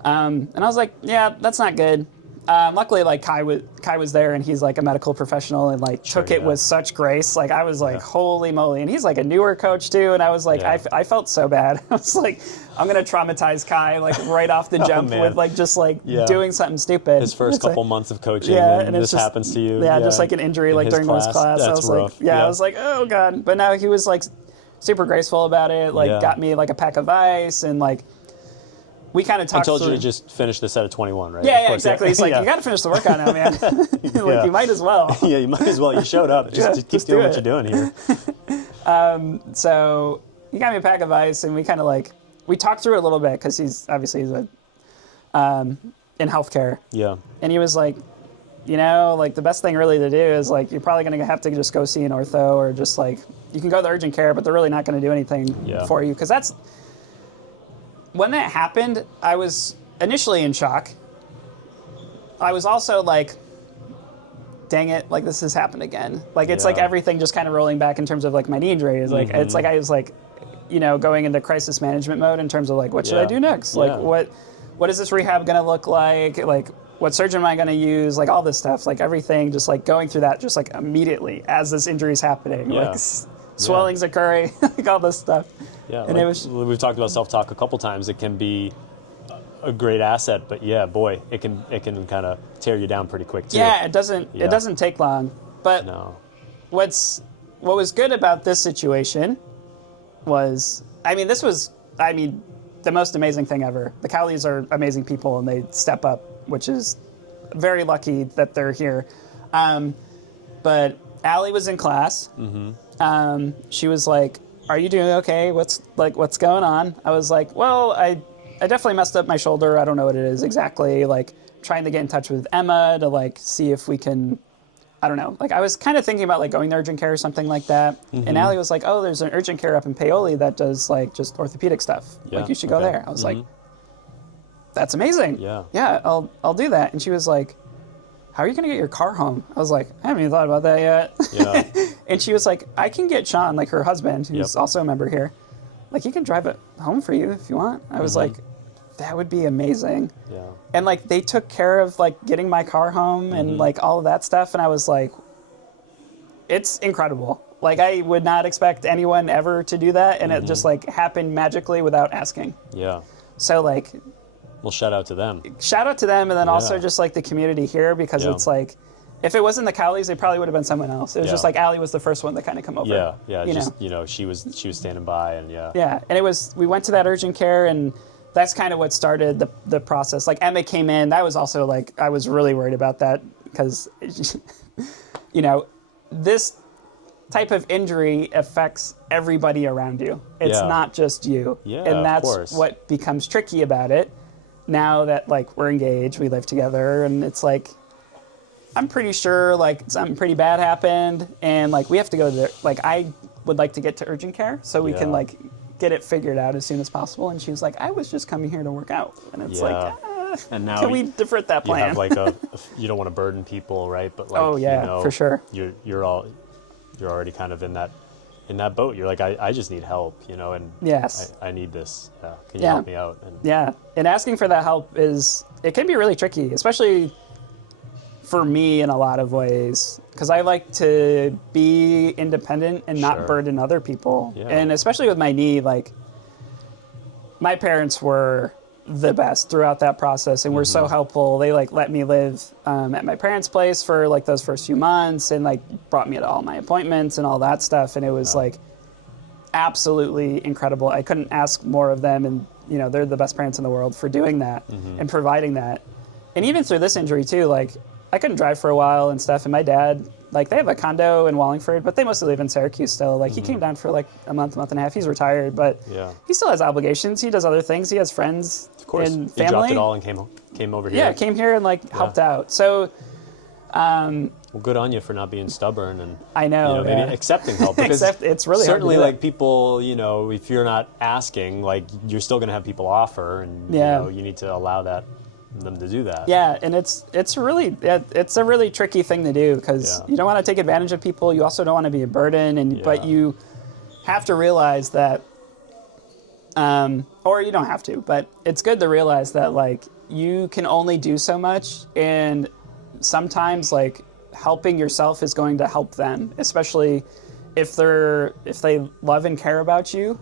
And I was like, yeah, that's not good. Luckily, like Kai was there, and he's like a medical professional, and like took it with such grace. Like I was like, holy moly! And he's like a newer coach too, and I was like, I felt so bad. I was like, I'm gonna traumatize Kai like right off the jump with like just like doing something stupid. His first couple months of coaching, and this just happens to you. Yeah, just like an injury like during this class. I was rough. like, I was like, oh god. But now he was like super graceful about it. Like got me like a pack of ice, and like. We kind of talked. I told you to just finish the set of 21, right? Yeah, exactly. He's like, you got to finish the workout now, man. Like, you might as well. Yeah, you might as well. You showed up. Just keep doing what you're doing here. So he got me a pack of ice, and we kind of like we talked through it a little bit because he's in healthcare. Yeah. And he was like, like the best thing really to do is like you're probably going to have to just go see an ortho, or just like you can go to the urgent care, but they're really not going to do anything for you, because that's. When that happened, I was initially in shock. I was also like, dang it, like this has happened again. Like it's like everything just kind of rolling back in terms of like my knee injury. Is like it's like I was like, going into crisis management mode in terms of like what should I do next? Like what is this rehab gonna look like? Like what surgeon am I gonna use? Like all this stuff, like everything, just like going through that, just like immediately as this injury is happening, like swelling's occurring, like all this stuff. Yeah, and we've talked about self-talk a couple times. It can be a great asset, but boy, it can kind of tear you down pretty quick too. Yeah, it doesn't take long. But what was good about this situation was, this was the most amazing thing ever. The Cowleys are amazing people, and they step up, which is very lucky that they're here. But Allie was in class. She was like, are you doing okay? What's going on? I was like, well, I definitely messed up my shoulder. I don't know what it is exactly. Like trying to get in touch with Emma to like see if we can, I don't know. Like I was kind of thinking about like going to urgent care or something like that. And Allie was like, oh, there's an urgent care up in Paoli that does like just orthopedic stuff. Like you should go there. I was like, that's amazing. Yeah, I'll do that. And she was like, how are you going to get your car home? I was like, I haven't even thought about that yet. Yeah. And she was like, I can get Sean, like her husband, who's also a member here. Like, he can drive it home for you if you want. I was like, that would be amazing. Yeah. And like, they took care of like getting my car home and like all of that stuff. And I was like, it's incredible. Like, I would not expect anyone ever to do that. And it just like happened magically without asking. Yeah. So like, well, shout out to them. Shout out to them, and then also just like the community here, because it's like, if it wasn't the Cowleys, it probably would have been someone else. It was just like Allie was the first one to kind of come over. She was standing by, and Yeah, and we went to that urgent care, and that's kind of what started the process. Like Emma came in, that was also like, I was really worried about that, because this type of injury affects everybody around you. It's not just you. Yeah, and that's what becomes tricky about it. Now that like we're engaged, we live together, and it's like, I'm pretty sure like something pretty bad happened, and like we have to go there. Like I would like to get to urgent care so we can like get it figured out as soon as possible. And she was like, I was just coming here to work out, and it's like, and now can we divert that plan? You have like you don't want to burden people, right? But like, for sure. You're already kind of in that boat. You're like, I just need help, and I need this. Can you help me out? And asking for that help it can be really tricky, especially for me in a lot of ways, because I like to be independent and not burden other people. Yeah. And especially with my knee, like my parents were the best throughout that process, and were so helpful. They like let me live at my parents' place for like those first few months, and like brought me to all my appointments and all that stuff. And it was like absolutely incredible. I couldn't ask more of them, and they're the best parents in the world for doing that and providing that. And even through this injury too, like I couldn't drive for a while and stuff. And my dad, like, they have a condo in Wallingford, but they mostly live in Syracuse still. Like, he came down for like a month and a half. He's retired, but he still has obligations. He does other things. He has friends and family. He dropped it all and came over here. Yeah, came here and like helped out. So, well, good on you for not being stubborn and I know, maybe accepting help. Because it's really certainly hard to do like people, if you're not asking, like you're still going to have people offer, and you need to allow them to do that. Yeah, and it's a really tricky thing to do because you don't want to take advantage of people. You also don't want to be a burden, but you have to realize that, or you don't have to, but it's good to realize that like you can only do so much, and sometimes like helping yourself is going to help them, especially if they love and care about you,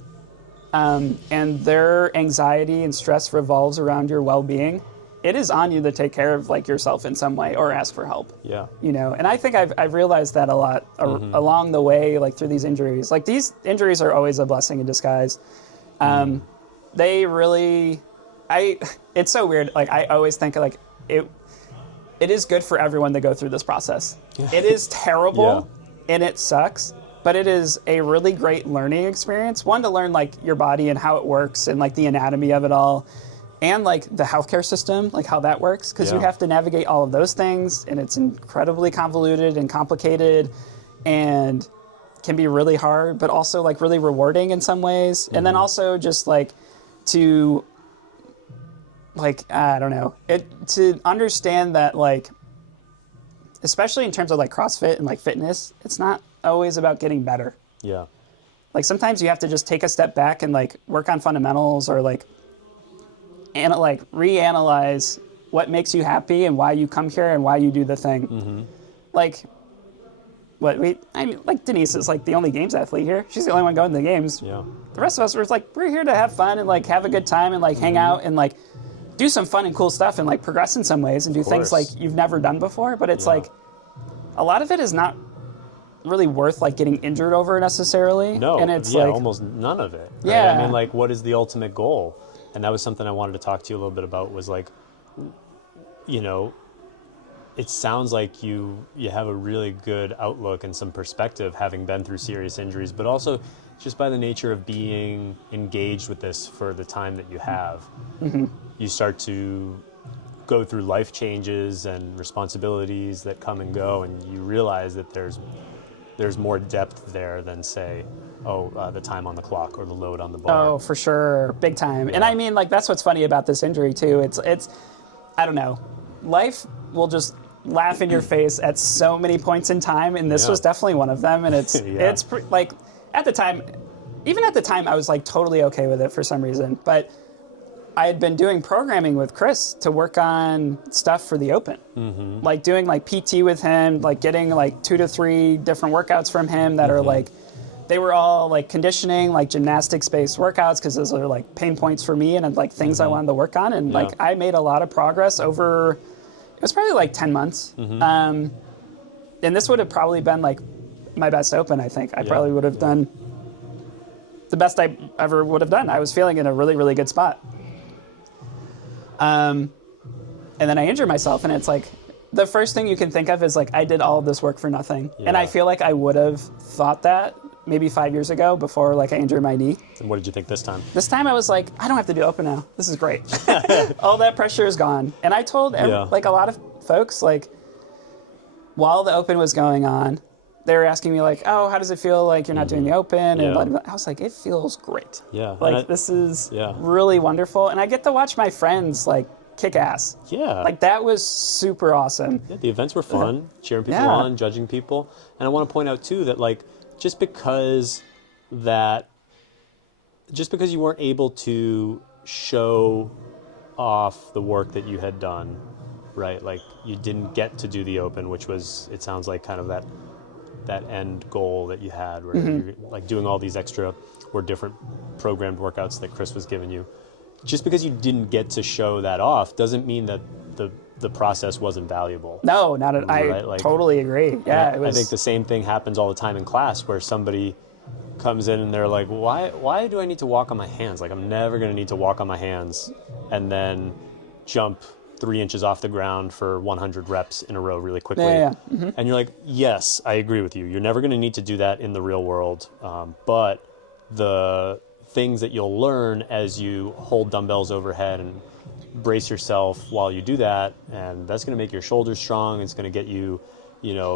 and their anxiety and stress revolves around your well-being. It is on you to take care of like yourself in some way or ask for help. Yeah. And I think I've realized that a lot along the way, like through these injuries. Like these injuries are always a blessing in disguise. They really, it's so weird. Like I always think like it is good for everyone to go through this process. It is terrible and it sucks, but it is a really great learning experience. One, to learn like your body and how it works and like the anatomy of it all, and like the healthcare system, like how that works, because you have to navigate all of those things, and it's incredibly convoluted and complicated and can be really hard, but also like really rewarding in some ways. And then also just like to like, I don't know, to understand that like, especially in terms of like CrossFit and like fitness, it's not always about getting better. Yeah. Like sometimes you have to just take a step back and like work on fundamentals or like reanalyze what makes you happy and why you come here and why you do the thing. Like like Denise is like the only games athlete here. She's the only one going to the games. Yeah. The rest of us we're here to have fun and like have a good time and like hang out and like do some fun and cool stuff and like progress in some ways and do things like you've never done before. But it's like a lot of it is not really worth like getting injured over necessarily. No, and it's like almost none of it. Right? Yeah. I mean, like, what is the ultimate goal? And that was something I wanted to talk to you a little bit about, was like, it sounds like you have a really good outlook and some perspective, having been through serious injuries, but also just by the nature of being engaged with this for the time that you have. You start to go through life changes and responsibilities that come and go, and you realize that there's more depth there than, say, the time on the clock or the load on the bar. Oh, for sure. Big time. And I mean, like, that's what's funny about this injury, too. It's I don't know. Life will just laugh in your face at so many points in time, and this was definitely one of them. And it's like, at the time, I was, like, totally okay with it for some reason. But I had been doing programming with Chris to work on stuff for the Open. Like, doing, like, PT with him, like, getting, like, 2 to 3 different workouts from him that are, like, they were all like conditioning, like gymnastics-based workouts, because those are like pain points for me and like things I wanted to work on. And like I made a lot of progress over, it was probably like 10 months. And this would have probably been like my best Open, I think. I probably would have done the best I ever would have done. I was feeling in a really, really good spot. And then I injured myself, and it's like, the first thing you can think of is like, I did all of this work for nothing. And I feel like I would have thought that maybe 5 years ago before like I injured my knee. And what did you think this time? This time I was like, I don't have to do Open now. This is great. All that pressure is gone. And I told like a lot of folks, like, while the Open was going on, they were asking me like, oh, how does it feel like you're not doing the Open? And blah, blah, blah. I was like, it feels great. Yeah. Like this is really wonderful. And I get to watch my friends like kick ass. Yeah. Like that was super awesome. Yeah, the events were fun, cheering people on, judging people. And I want to point out too that like, just because you weren't able to show off the work that you had done, right? Like you didn't get to do the Open, which was, it sounds like kind of that end goal that you had, where you're like doing all these extra or different programmed workouts that Chris was giving you. Just because you didn't get to show that off doesn't mean that the process wasn't valuable. No, not at all. I like, totally agree. Yeah, I think the same thing happens all the time in class, where somebody comes in and they're like, why do I need to walk on my hands? Like, I'm never going to need to walk on my hands and then jump 3 inches off the ground for 100 reps in a row really quickly. And you're like, yes, I agree with you. You're never going to need to do that in the real world. But the things that you'll learn as you hold dumbbells overhead and brace yourself while you do that, and that's going to make your shoulders strong. It's going to get you,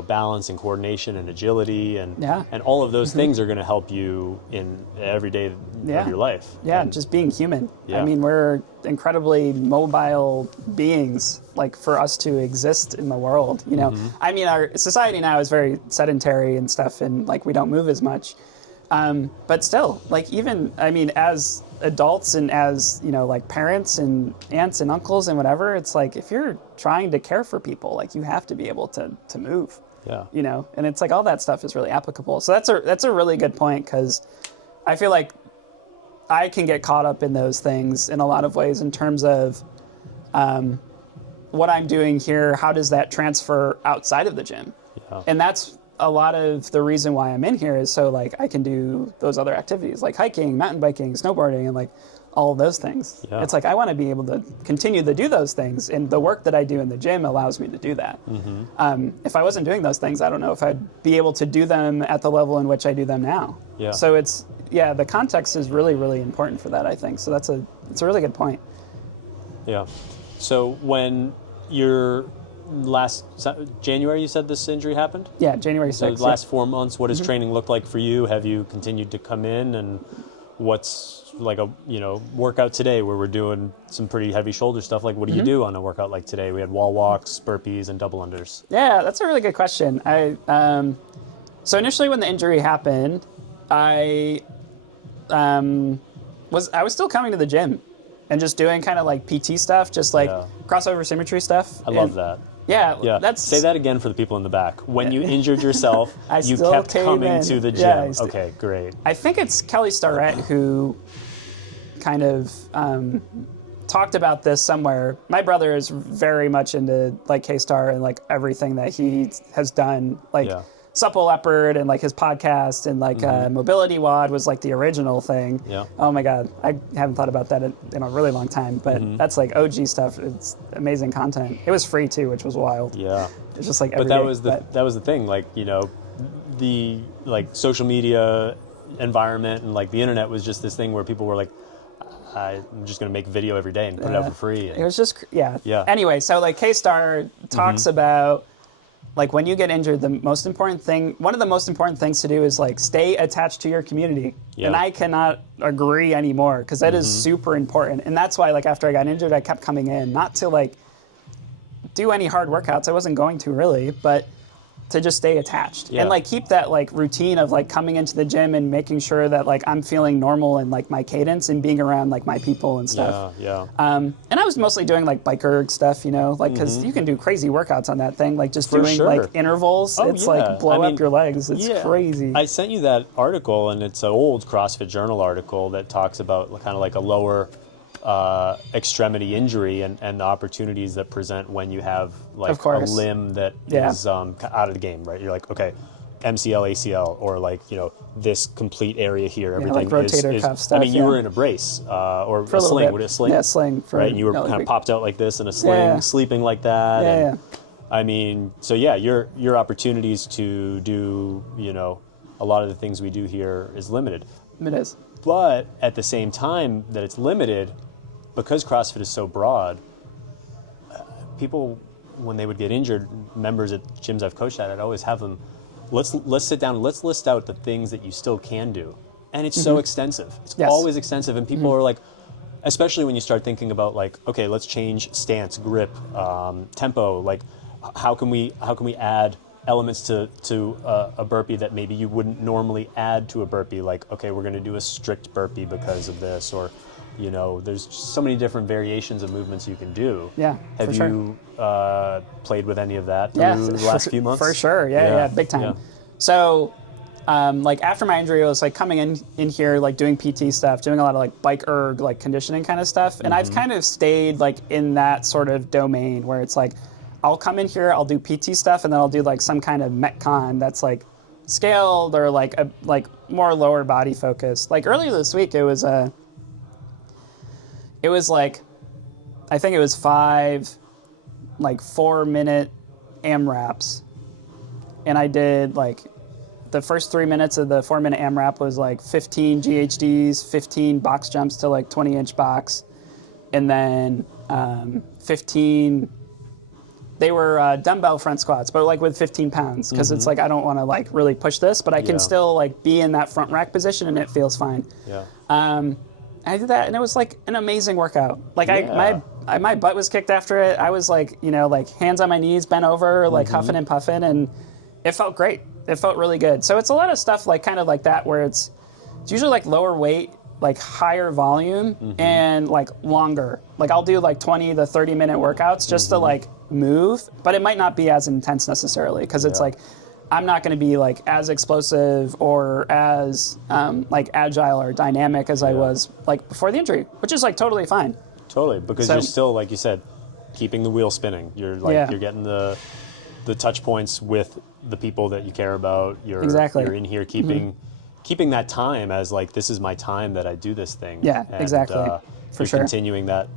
balance and coordination and agility, and all of those things are going to help you in every day of your life. And just being human. I mean, we're incredibly mobile beings, like for us to exist in the world, I mean, our society now is very sedentary and stuff, and like we don't move as much. But still, like even, I mean, as adults and as, like parents and aunts and uncles and whatever, it's like if you're trying to care for people, like you have to be able to move. And it's like all that stuff is really applicable. So that's a really good point, because I feel like I can get caught up in those things in a lot of ways in terms of what I'm doing here, how does that transfer outside of the gym? And that's a lot of the reason why I'm in here, is so like I can do those other activities like hiking, mountain biking, snowboarding, and like all of those things. It's like I want to be able to continue to do those things, and the work that I do in the gym allows me to do that. If I wasn't doing those things, I don't know if I'd be able to do them at the level in which I do them now. So it's the context is really, really important for that, I think. So it's a really good point. So when you're last January, you said this injury happened? Yeah, January 6th. So the last 4 months, what has training looked like for you? Have you continued to come in, and what's like a workout today where we're doing some pretty heavy shoulder stuff? Like what do you do on a workout like today? We had wall walks, burpees, and double unders. Yeah, that's a really good question. So initially when the injury happened, I was still coming to the gym and just doing kind of like PT stuff, just like crossover symmetry stuff. I love that. That's... Say that again for the people in the back. When you injured yourself, you kept coming to the gym. Okay, great. I think it's Kelly Starrett who kind of talked about this somewhere. My brother is very much into like K-Star and like everything that he has done, like Supple Leopard and like his podcast, and like Mobility WOD was like the original thing. Oh my God, I haven't thought about that in a really long time, but that's like OG stuff. It's amazing content. It was free too, which was wild. It's just like every that day, was the thing, like the like social media environment and like the internet was just this thing where people were like, I'm just going to make a video every day and put it out for free. And, it was just Anyway, so like K-Star talks about like when you get injured, one of the most important things to do is like stay attached to your community. And I cannot agree anymore, because that is super important. And that's why like after I got injured, I kept coming in, not to like do any hard workouts. I wasn't going to really, but to just stay attached and like keep that like routine of like coming into the gym and making sure that like I'm feeling normal and like my cadence and being around like my people and stuff. And I was mostly doing like bike erg stuff, like because you can do crazy workouts on that thing, like just doing like intervals. It's like blow up your legs. It's crazy. I sent you that article, and it's an old CrossFit Journal article that talks about kind of like a lower extremity injury and the opportunities that present when you have like a limb that is out of the game, right? You're like, okay, MCL, ACL, or like, this complete area here, everything like rotator cuff stuff. I mean, you were in a brace or for a sling. What is a sling? Yeah, sling. Right, and you were kind of popped out like this in a sling, sleeping like that. I mean, so your opportunities to do, a lot of the things we do here is limited. It is. But at the same time that it's limited, because CrossFit is so broad, people, when they would get injured, members at gyms I've coached at, I'd always have them, let's sit down and let's list out the things that you still can do. And it's so extensive. It's always extensive. And people are like, especially when you start thinking about like, okay, let's change stance, grip, tempo. Like, how can we add elements to a burpee that maybe you wouldn't normally add to a burpee? Like, okay, we're going to do a strict burpee because of this, or there's so many different variations of movements you can do. Have you played with any of that through the last few months? For sure, yeah, big time. So, like after my injury, I was like coming in here, like doing PT stuff, doing a lot of like bike erg, like conditioning kind of stuff. And I've kind of stayed like in that sort of domain where it's like, I'll come in here, I'll do PT stuff, and then I'll do like some kind of Metcon that's like scaled or like more lower body focused. Like earlier this week, it was like, I think it was 5 like 4-minute AMRAPs, and I did like the first 3 minutes of the 4-minute AMRAP was like 15 GHDs, 15 box jumps to like 20-inch box, and then 15. They were dumbbell front squats, but like with 15 pounds, because it's like I don't want to like really push this, but I can still like be in that front rack position and it feels fine. Yeah. I did that and it was like an amazing workout. Like my butt was kicked after it. I was like, you know, like hands on my knees, bent over, like huffing and puffing, and it felt great. It felt really good. So it's a lot of stuff like kind of like that where it's usually like lower weight, like higher volume and like longer. Like I'll do like 20 to 30 minute workouts just to like move, but it might not be as intense necessarily because it's like I'm not going to be like as explosive or as like agile or dynamic as I was like before the injury, which is like totally fine. Totally, because you're still, like you said, keeping the wheel spinning. You're like you're getting the touch points with the people that you care about. You're in here keeping that time as like, this is my time that I do this thing. Yeah, and, exactly. For sure. Continuing that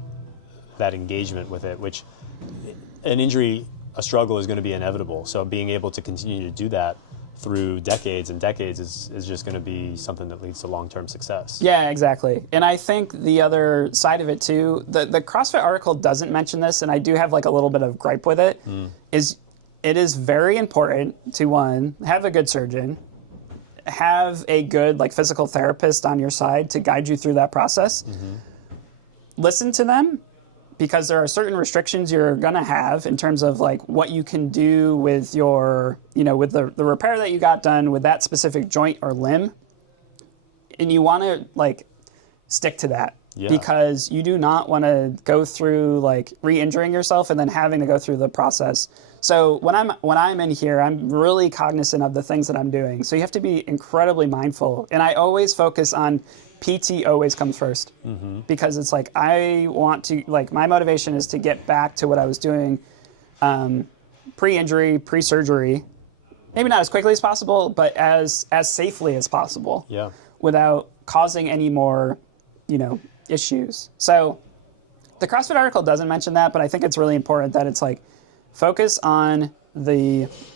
engagement with it, which an injury, a struggle is going to be inevitable. So being able to continue to do that through decades and decades is just going to be something that leads to long-term success. Yeah, exactly. And I think the other side of it too, the CrossFit article doesn't mention this, and I do have like a little bit of gripe with it, is it is very important to, one, have a good surgeon, have a good like physical therapist on your side to guide you through that process. Listen to them, because there are certain restrictions you're going to have in terms of like what you can do with your, you know, with the repair that you got done with that specific joint or limb. And you want to like stick to that because you do not want to go through like re-injuring yourself and then having to go through the process. So when I'm in here, I'm really cognizant of the things that I'm doing. So you have to be incredibly mindful. And I always focus on PT always comes first because it's like I want to, like my motivation is to get back to what I was doing pre-injury, pre-surgery, maybe not as quickly as possible, but as safely as possible without causing any more, you know, issues. So the CrossFit article doesn't mention that, but I think it's really important that it's like focus on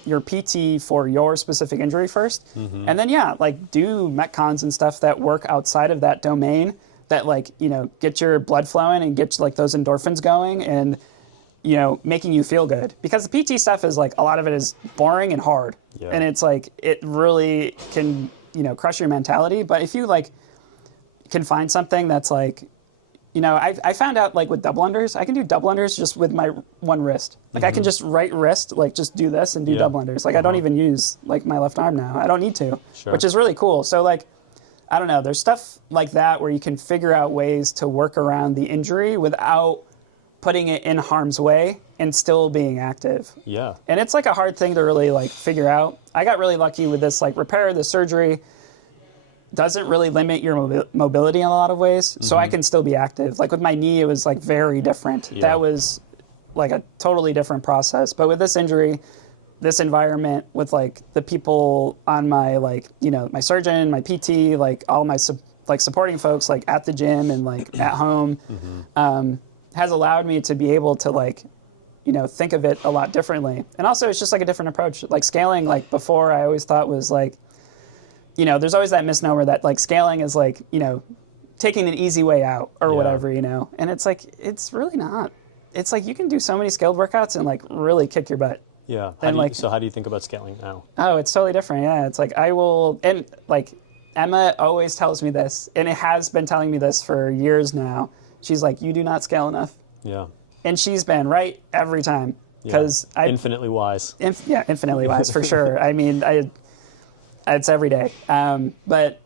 your PT for your specific injury first. And then, like do Metcons and stuff that work outside of that domain that like, you know, get your blood flowing and get like those endorphins going and, you know, making you feel good. Because the PT stuff is like, a lot of it is boring and hard. And it's like, it really can, you know, crush your mentality. But if you like can find something that's like, you know, I found out like with double unders, I can do double unders just with my one wrist. Like I can just right wrist, like just do this and do double unders. Like I don't even use like my left arm now. I don't need to, which is really cool. So like, I don't know, there's stuff like that where you can figure out ways to work around the injury without putting it in harm's way and still being active. And it's like a hard thing to really like figure out. I got really lucky with this like repair, the surgery doesn't really limit your mobility in a lot of ways, so I can still be active. Like with my knee, it was like very different. That was like a totally different process. But with this injury, this environment with like the people on my like, you know, my surgeon, my PT, like all my like supporting folks like at the gym and like at home, has allowed me to be able to like, you know, think of it a lot differently. And also it's just like a different approach. Like scaling, like before I always thought was like, you know, there's always that misnomer that like scaling is like, you know, taking an easy way out or whatever, you know, and it's like, it's really not. It's like you can do so many scaled workouts and like really kick your butt. So how do you think about scaling now? Oh, it's totally different. Yeah. It's like I will, and like Emma always tells me this, and it has been telling me this for years now. She's like, you do not scale enough. And she's been right every time because infinitely wise. Infinitely wise for sure. I mean, it's every day. But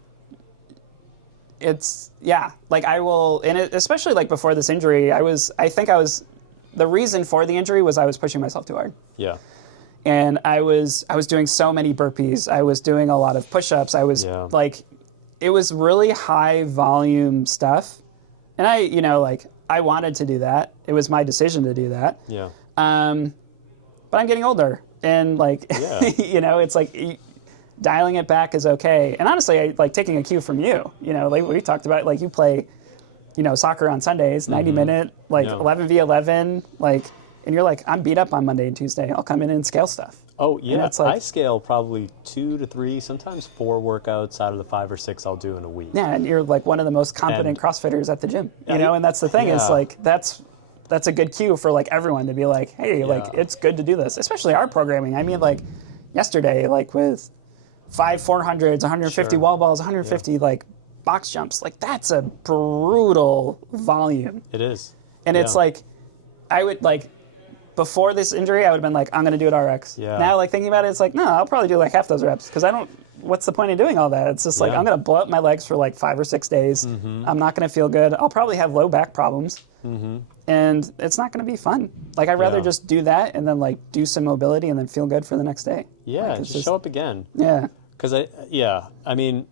it's, like I will, and especially like before this injury, the reason for the injury was I was pushing myself too hard. And I was doing so many burpees. I was doing a lot of push-ups. I was like, it was really high volume stuff. And I, you know, like I wanted to do that. It was my decision to do that. But I'm getting older and like, you know, it's like, dialing it back is okay. And honestly, I like taking a cue from you. You know, like we talked about, like you play, you know, soccer on Sundays, 90-minute, like 11v11. Like and you're like, I'm beat up on Monday and Tuesday. I'll come in and scale stuff. Oh, yeah. It's like, I scale probably 2 to 3, sometimes 4 workouts out of the 5 or 6 I'll do in a week. yeah, and you're like one of the most competent CrossFitters at the gym. You know, and that's the thing is like, that's a good cue for like everyone to be like, hey, like it's good to do this, especially our programming. I mean, like yesterday, like with 5 400s, 150 wall balls, 150 like box jumps, like that's a brutal volume. It is. And it's like, I would like, before this injury, I would have been like, I'm going to do it RX. Yeah. Now, like thinking about it, it's like, no, I'll probably do like half those reps because what's the point of doing all that? It's just like, I'm going to blow up my legs for like 5 or 6 days. I'm not going to feel good. I'll probably have low back problems. And it's not going to be fun. Like, I'd rather just do that and then like do some mobility and then feel good for the next day. Yeah, like, just show up again. Yeah. Because I mean,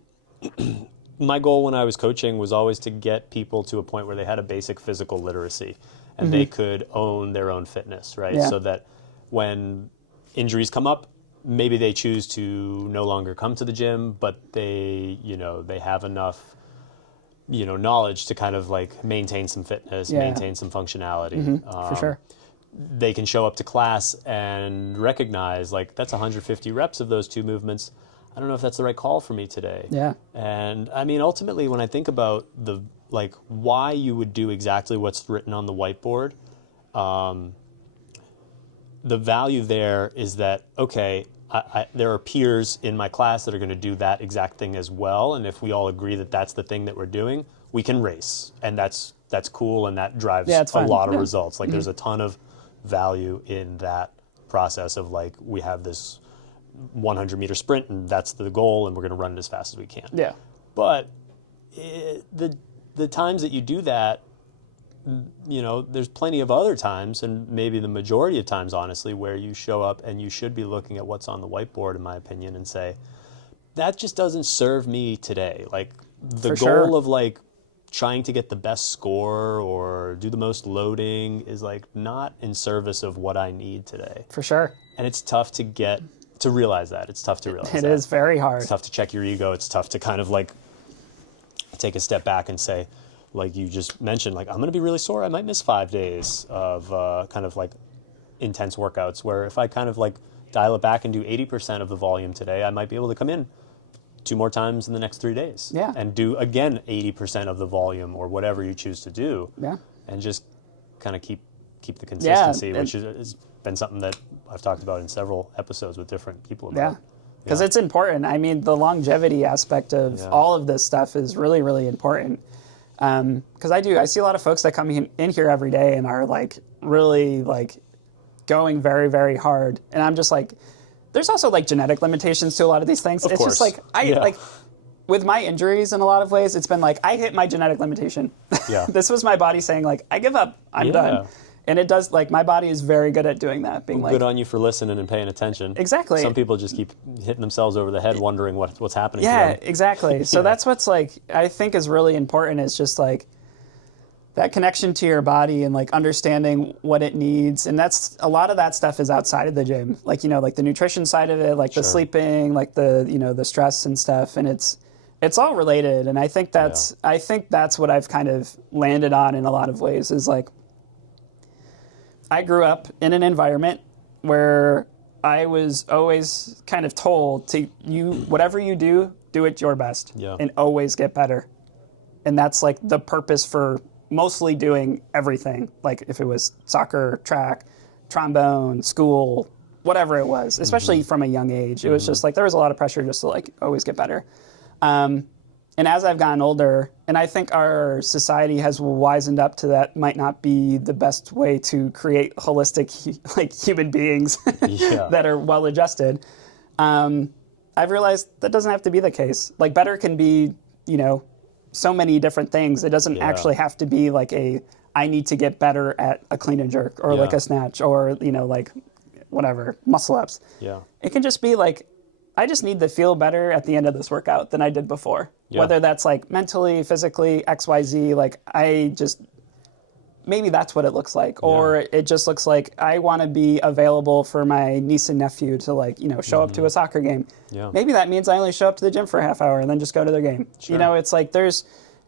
my goal when I was coaching was always to get people to a point where they had a basic physical literacy and they could own their own fitness, right? Yeah. So that when injuries come up, maybe they choose to no longer come to the gym, but they have enough, knowledge to kind of like maintain some fitness, maintain some functionality. For sure. They can show up to class and recognize like that's 150 reps of those 2 movements. I don't know if that's the right call for me today. Yeah. And I mean, ultimately, when I think about why you would do exactly what's written on the whiteboard, the value there is that, okay, there are peers in my class that are going to do that exact thing as well. And if we all agree that that's the thing that we're doing, we can race. And that's cool. And that drives a lot of results. Like there's a ton of value in that process of like, we have this 100-meter sprint and that's the goal and we're going to run it as fast as we can. Yeah. But the times that you do that, there's plenty of other times, and maybe the majority of times, honestly, where you show up and you should be looking at what's on the whiteboard, in my opinion, and say, that just doesn't serve me today. Like the goal of like trying to get the best score or do the most loading is like not in service of what I need today. For sure. And it's tough to realize that. It's tough to realize that. It is very hard. It's tough to check your ego. It's tough to kind of like take a step back and say, like you just mentioned, like I'm going to be really sore. I might miss 5 days of kind of like intense workouts where if I kind of like dial it back and do 80% of the volume today, I might be able to come in 2 more times in the next 3 days. Yeah. And do again 80% of the volume or whatever you choose to do. Yeah. And just kind of keep the consistency, which has been something that I've talked about in several episodes with different people about. Yeah. Because it's important. I mean, the longevity aspect of all of this stuff is really, really important. Because I see a lot of folks that come in here every day and are like really like going very, very hard. And I'm just like, there's also like genetic limitations to a lot of these things. Of it's course. just like, like with my injuries in a lot of ways, it's been like, I hit my genetic limitation. Yeah. This was my body saying like, I give up, I'm done. And it does, like, my body is very good at doing that. Being like, good on you for listening and paying attention. Exactly. Some people just keep hitting themselves over the head wondering what's happening to yeah, them. exactly. So that's what's like, I think is really important is just like that connection to your body and like understanding what it needs. And that's, a lot of that stuff is outside of the gym. Like, like the nutrition side of it, like the sleeping, like the, the stress and stuff. And it's all related. And I think that's what I've kind of landed on in a lot of ways is like, I grew up in an environment where I was always kind of told to whatever you do it your best and always get better. And that's like the purpose for mostly doing everything. Like if it was soccer, track, trombone, school, whatever it was, especially from a young age, it was just like, there was a lot of pressure just to like always get better. And as I've gotten older, and I think our society has wisened up to that might not be the best way to create holistic like human beings that are well adjusted. I've realized that doesn't have to be the case. Like better can be, so many different things. It doesn't actually have to be like I need to get better at a clean and jerk or like a snatch or, like whatever, muscle ups. Yeah. It can just be like, I just need to feel better at the end of this workout than I did before. Yeah. Whether that's like mentally, physically, XYZ, like maybe that's what it looks like. Or it just looks like I want to be available for my niece and nephew to like, show up to a soccer game. Yeah. Maybe that means I only show up to the gym for a half hour and then just go to their game. Sure. It's like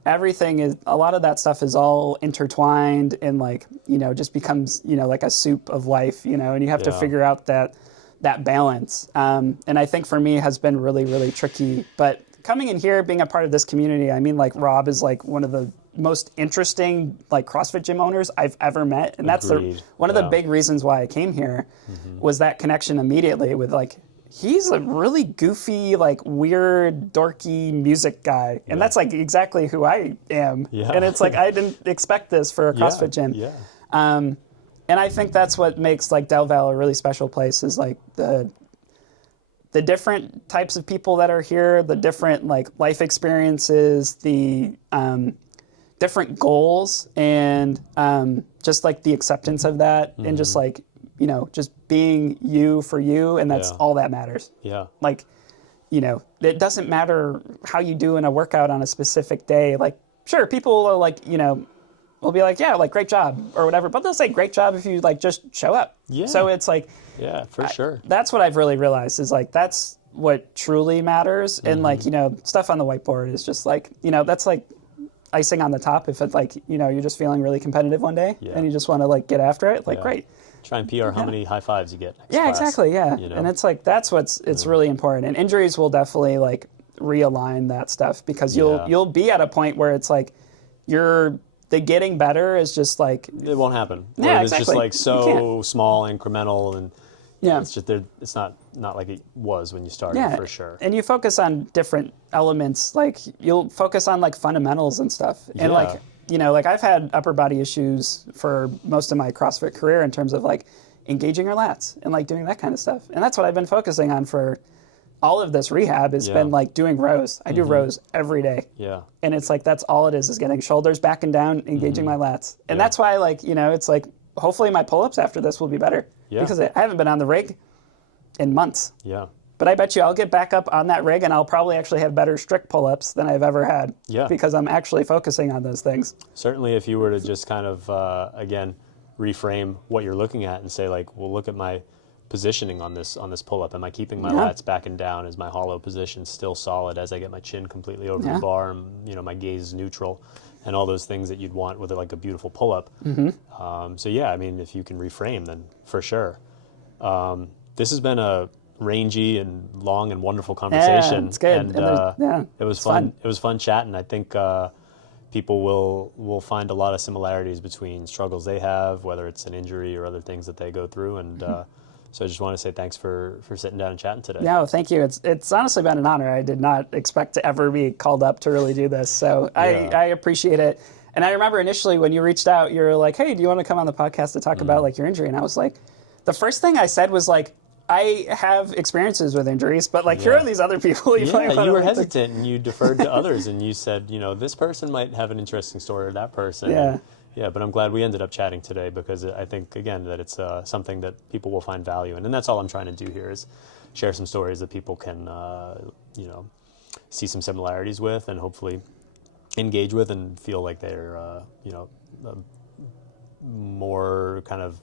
everything is, a lot of that stuff is all intertwined and like, just becomes, like a soup of life, and you have to figure out that balance. And I think for me has been really, really tricky. But coming in here, being a part of this community, I mean, like Rob is like one of the most interesting like CrossFit gym owners I've ever met. And that's one of the big reasons why I came here was that connection immediately with like, he's a really goofy, like weird, dorky music guy. And that's like exactly who I am. Yeah. And it's like, I didn't expect this for a CrossFit gym. Yeah. And I think that's what makes like DelVal a really special place is like the different types of people that are here, the different like life experiences, the different goals, and just like the acceptance of that, and just like, just being you for you, and that's all that matters. Yeah. Like, it doesn't matter how you do in a workout on a specific day. Like, sure, people are like, will be like, yeah, like great job or whatever, but they'll say great job if you like just show up. Yeah. So it's like, yeah, for sure. That's what I've really realized is like, that's what truly matters. And like, stuff on the whiteboard is just like, that's like icing on the top. If it's like, you're just feeling really competitive one day and you just want to like get after it, like great. Try and PR how many high fives you get next class, exactly. Yeah. And it's like, that's it's really important. And injuries will definitely like realign that stuff because you'll be at a point where it's like, the getting better is just like... It won't happen. Yeah, it's just like so small, incremental, and it's just it's not like it was when you started, for sure. And you focus on different elements, like you'll focus on like fundamentals and stuff. And like, like I've had upper body issues for most of my CrossFit career in terms of like engaging your lats and like doing that kind of stuff. And that's what I've been focusing on for all of this rehab has been like doing rows. I do rows every day. Yeah. And it's like, that's all it is getting shoulders back and down, engaging my lats. And that's why like, it's like, hopefully my pull-ups after this will be better. Yeah. Because I haven't been on the rig in months. Yeah. But I bet you I'll get back up on that rig and I'll probably actually have better strict pull-ups than I've ever had. Yeah. Because I'm actually focusing on those things. Certainly if you were to just kind of, again, reframe what you're looking at and say like, well, look at my positioning on this pull-up. Am I keeping my lats back and down? Is my hollow position still solid as I get my chin completely over the bar? And, my gaze is neutral, and all those things that you'd want with like a beautiful pull-up. So yeah, I mean, if you can reframe, then for sure. This has been a rangy and long and wonderful conversation. Yeah, it's good. And it was fun. It was fun chatting. I think people will find a lot of similarities between struggles they have, whether it's an injury or other things that they go through, and. So I just want to say thanks for sitting down and chatting today. No, thank you. It's honestly been an honor. I did not expect to ever be called up to really do this. So I appreciate it. And I remember initially when you reached out, you were like, hey, do you want to come on the podcast to talk about like your injury? And I was like, the first thing I said was like, I have experiences with injuries, but like here are these other people. You were hesitant and you deferred to others and you said, this person might have an interesting story or that person. Yeah. Yeah, but I'm glad we ended up chatting today because I think, again, that it's something that people will find value in. And that's all I'm trying to do here is share some stories that people can, see some similarities with and hopefully engage with and feel like they're, more kind of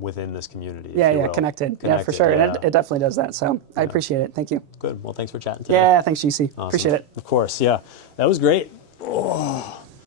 within this community. Connected. Yeah, for sure. And it definitely does that. So I appreciate it. Thank you. Good. Well, thanks for chatting today. Yeah, thanks, GC. Awesome. Appreciate it. Of course. Yeah, that was great. Oh.